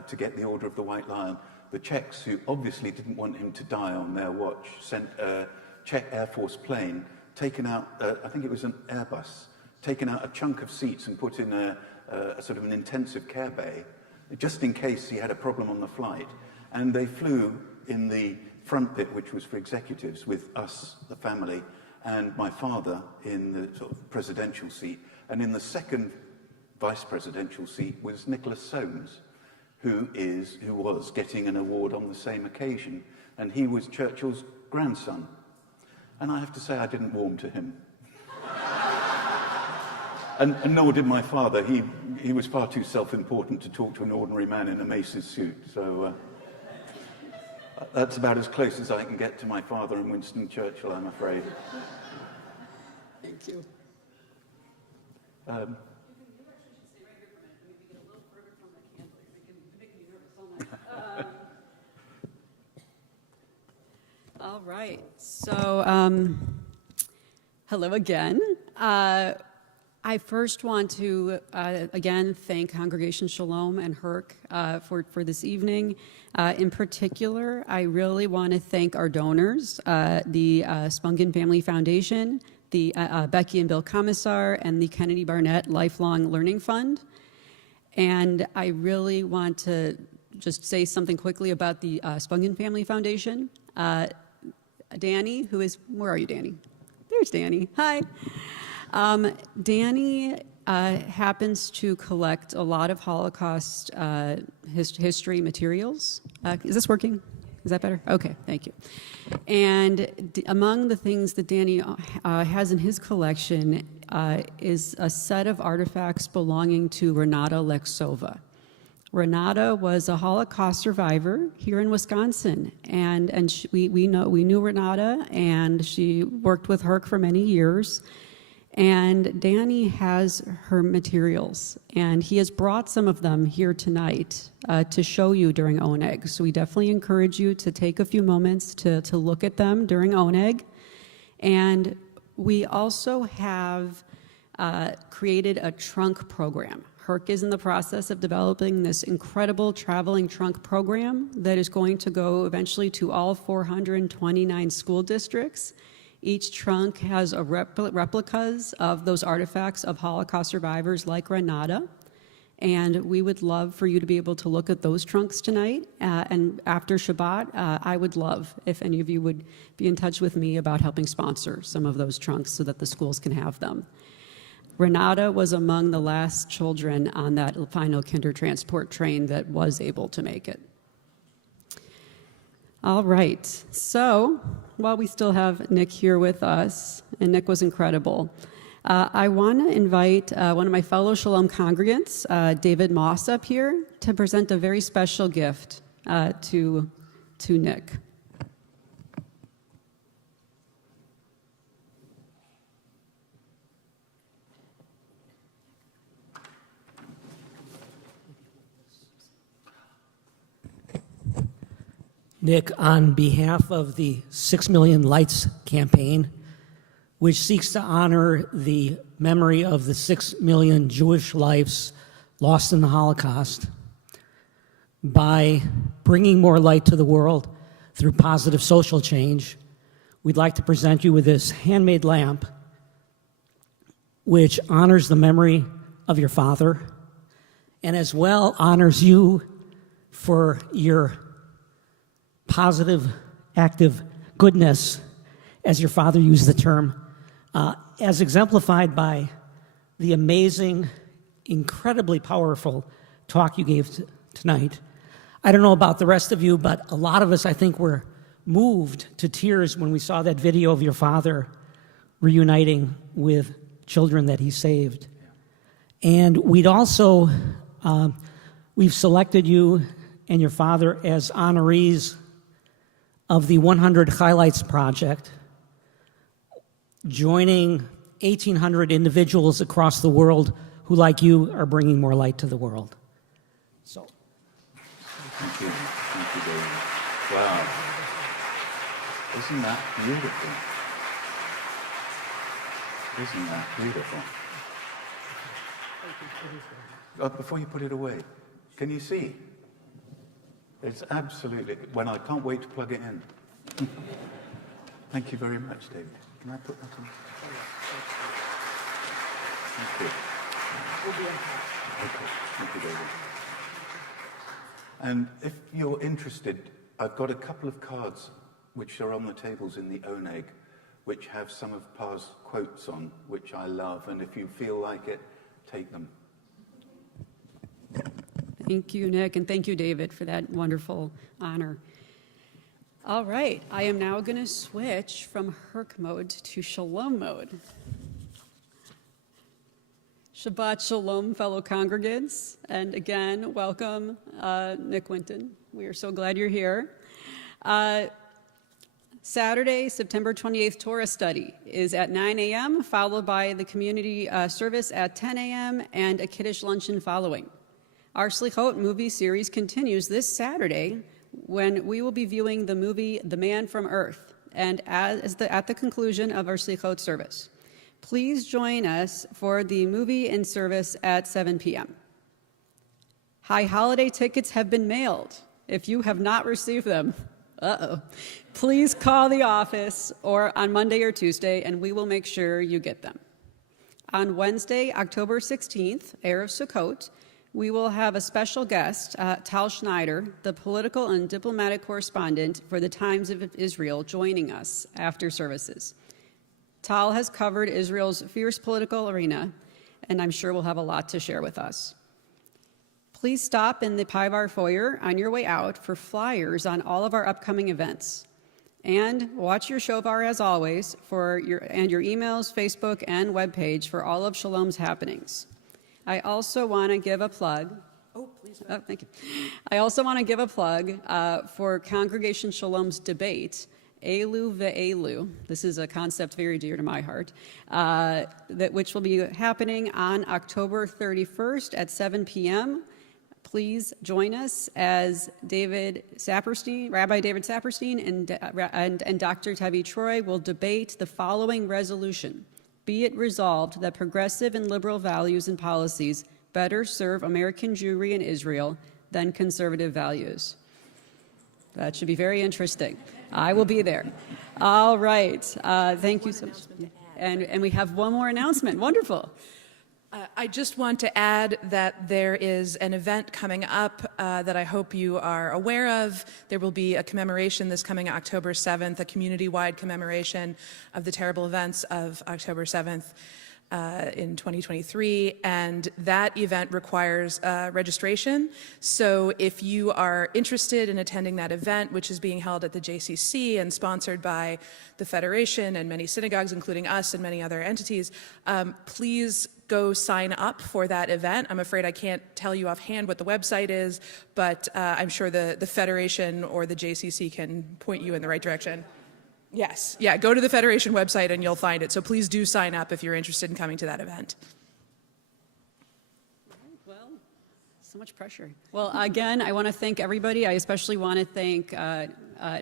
to get the Order of the White Lion, the Czechs, who obviously didn't want him to die on their watch, sent a Czech Air Force plane, taken out, I think it was an Airbus, taken out a chunk of seats and put in a sort of an intensive care bay, just in case he had a problem on the flight. And they flew in the front bit, which was for executives, with us, the family, and my father in the sort of presidential seat. And in the second vice presidential seat was Nicholas Soames, who was getting an award on the same occasion, and he was Churchill's grandson. And I have to say, I didn't warm to him. and nor did my father. He was far too self-important to talk to an ordinary man in a Mace's suit. So that's about as close as I can get to my father and Winston Churchill, I'm afraid. Thank you. All right. So, hello again. I first want to, again, thank Congregation Shalom and Herc for this evening. In particular, I really want to thank our donors, the Spunkin Family Foundation, the Becky and Bill Commissar, and the Kennedy Barnett Lifelong Learning Fund. And I really want to just say something quickly about the Spunkin Family Foundation. Danny, where are you, Danny? There's Danny. Hi. Danny happens to collect a lot of Holocaust history materials. Is this working? Is that better? Okay, thank you. And among the things that Danny has in his collection is a set of artifacts belonging to Renata Lexova. Renata was a Holocaust survivor here in Wisconsin, and we knew Renata, and she worked with Herc for many years. And Danny has her materials, and he has brought some of them here tonight to show you during Oneg. So we definitely encourage you to take a few moments to look at them during Oneg. And we also have created a trunk program. Herc is in the process of developing this incredible traveling trunk program that is going to go eventually to all 429 school districts. Each trunk has replicas of those artifacts of Holocaust survivors like Renata. And we would love for you to be able to look at those trunks tonight. And after Shabbat, I would love if any of you would be in touch with me about helping sponsor some of those trunks so that the schools can have them. Renata was among the last children on that final kinder transport train that was able to make it. All right, so while we still have Nick here with us, and Nick was incredible, I want to invite one of my fellow Shalom congregants, David Moss, up here to present a very special gift to Nick. Nick, on behalf of the 6 Million Lights campaign, which seeks to honor the memory of the 6 million Jewish lives lost in the Holocaust by bringing more light to the world through positive social change, we'd like to present you with this handmade lamp, which honors the memory of your father and as well honors you for your positive, active goodness, as your father used the term, as exemplified by the amazing, incredibly powerful talk you gave tonight. I don't know about the rest of you, but a lot of us, I think, were moved to tears when we saw that video of your father reuniting with children that he saved. And we'd also, we've selected you and your father as honorees of the 100 Highlights Project, joining 1,800 individuals across the world who, like you, are bringing more light to the world. So, thank you, David. Wow, isn't that beautiful? Isn't that beautiful? Before you put it away, can you see? It's absolutely, when I can't wait to plug it in. Thank you very much, David. Can I put that on? Thank you. Okay, thank you, David. And if you're interested, I've got a couple of cards which are on the tables in the Oneg, which have some of Pa's quotes on, which I love, and if you feel like it, take them. Thank you, Nick, and thank you, David, for that wonderful honor. All right, I am now going to switch from Herc mode to Shalom mode. Shabbat Shalom, fellow congregants, and again, welcome, Nick Winton. We are so glad you're here. Saturday, September 28th, Torah study is at 9 a.m., followed by the community service at 10 a.m. and a Kiddush luncheon following. Our Slichot movie series continues this Saturday when we will be viewing the movie The Man from Earth, and at the conclusion of our Slichot service. Please join us for the movie and service at 7 p.m. High holiday tickets have been mailed. If you have not received them, please call the office or on Monday or Tuesday, and we will make sure you get them. On Wednesday, October 16th, Erev Sukkot, we will have a special guest, Tal Schneider, the political and diplomatic correspondent for the Times of Israel, joining us after services. Tal has covered Israel's fierce political arena, and I'm sure will have a lot to share with us. Please stop in the Paivar foyer on your way out for flyers on all of our upcoming events. And watch your Shovar, as always, for your emails, Facebook, and webpage for all of Shalom's happenings. I also want to give a plug. Oh, please. Oh, thank you. I also want to give a plug for Congregation Shalom's debate Elu Ve'elu. This is a concept very dear to my heart, which will be happening on October 31st at 7 p.m. Please join us as Rabbi David Saperstein, and Dr. Tavi Troy will debate the following resolution. Be it resolved that progressive and liberal values and policies better serve American Jewry in Israel than conservative values. That should be very interesting. I will be there. All right. Thank you so much. And we have one more announcement. Wonderful. I just want to add that there is an event coming up that I hope you are aware of. There will be a commemoration this coming October 7th, a community-wide commemoration of the terrible events of October 7th in 2023, and that event requires registration. So if you are interested in attending that event, which is being held at the JCC and sponsored by the Federation and many synagogues, including us and many other entities, please go sign up for that event. I'm afraid I can't tell you offhand what the website is, but I'm sure the Federation or the JCC can point you in the right direction. Yes, yeah, go to the Federation website and you'll find it. So please do sign up if you're interested in coming to that event. Well, so much pressure. Well, again, I want to thank everybody. I especially want to thank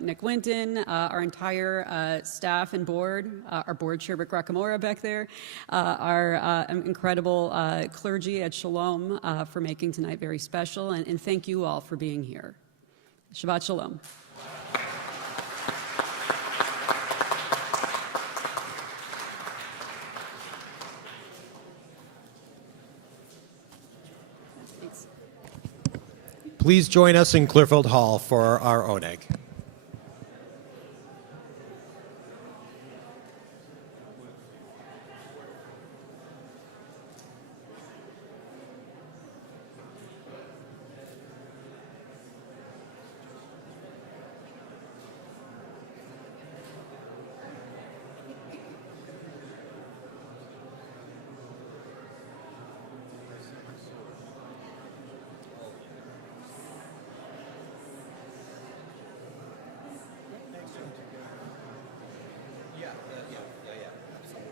Nick Winton, our entire staff and board, our board chair, Rick Rockamora back there, our incredible clergy at Shalom for making tonight very special, and thank you all for being here. Shabbat Shalom. Please join us in Clearfield Hall for our oneg.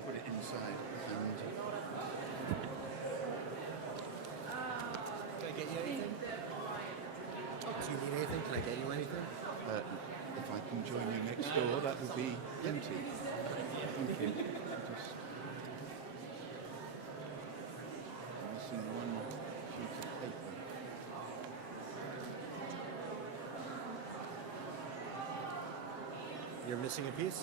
Put it inside. Can I get you anything? Do you need anything? Can I get you anything? If I can join you next door, that would be plenty. Thank you. Missing one sheet of paper. You're missing a piece?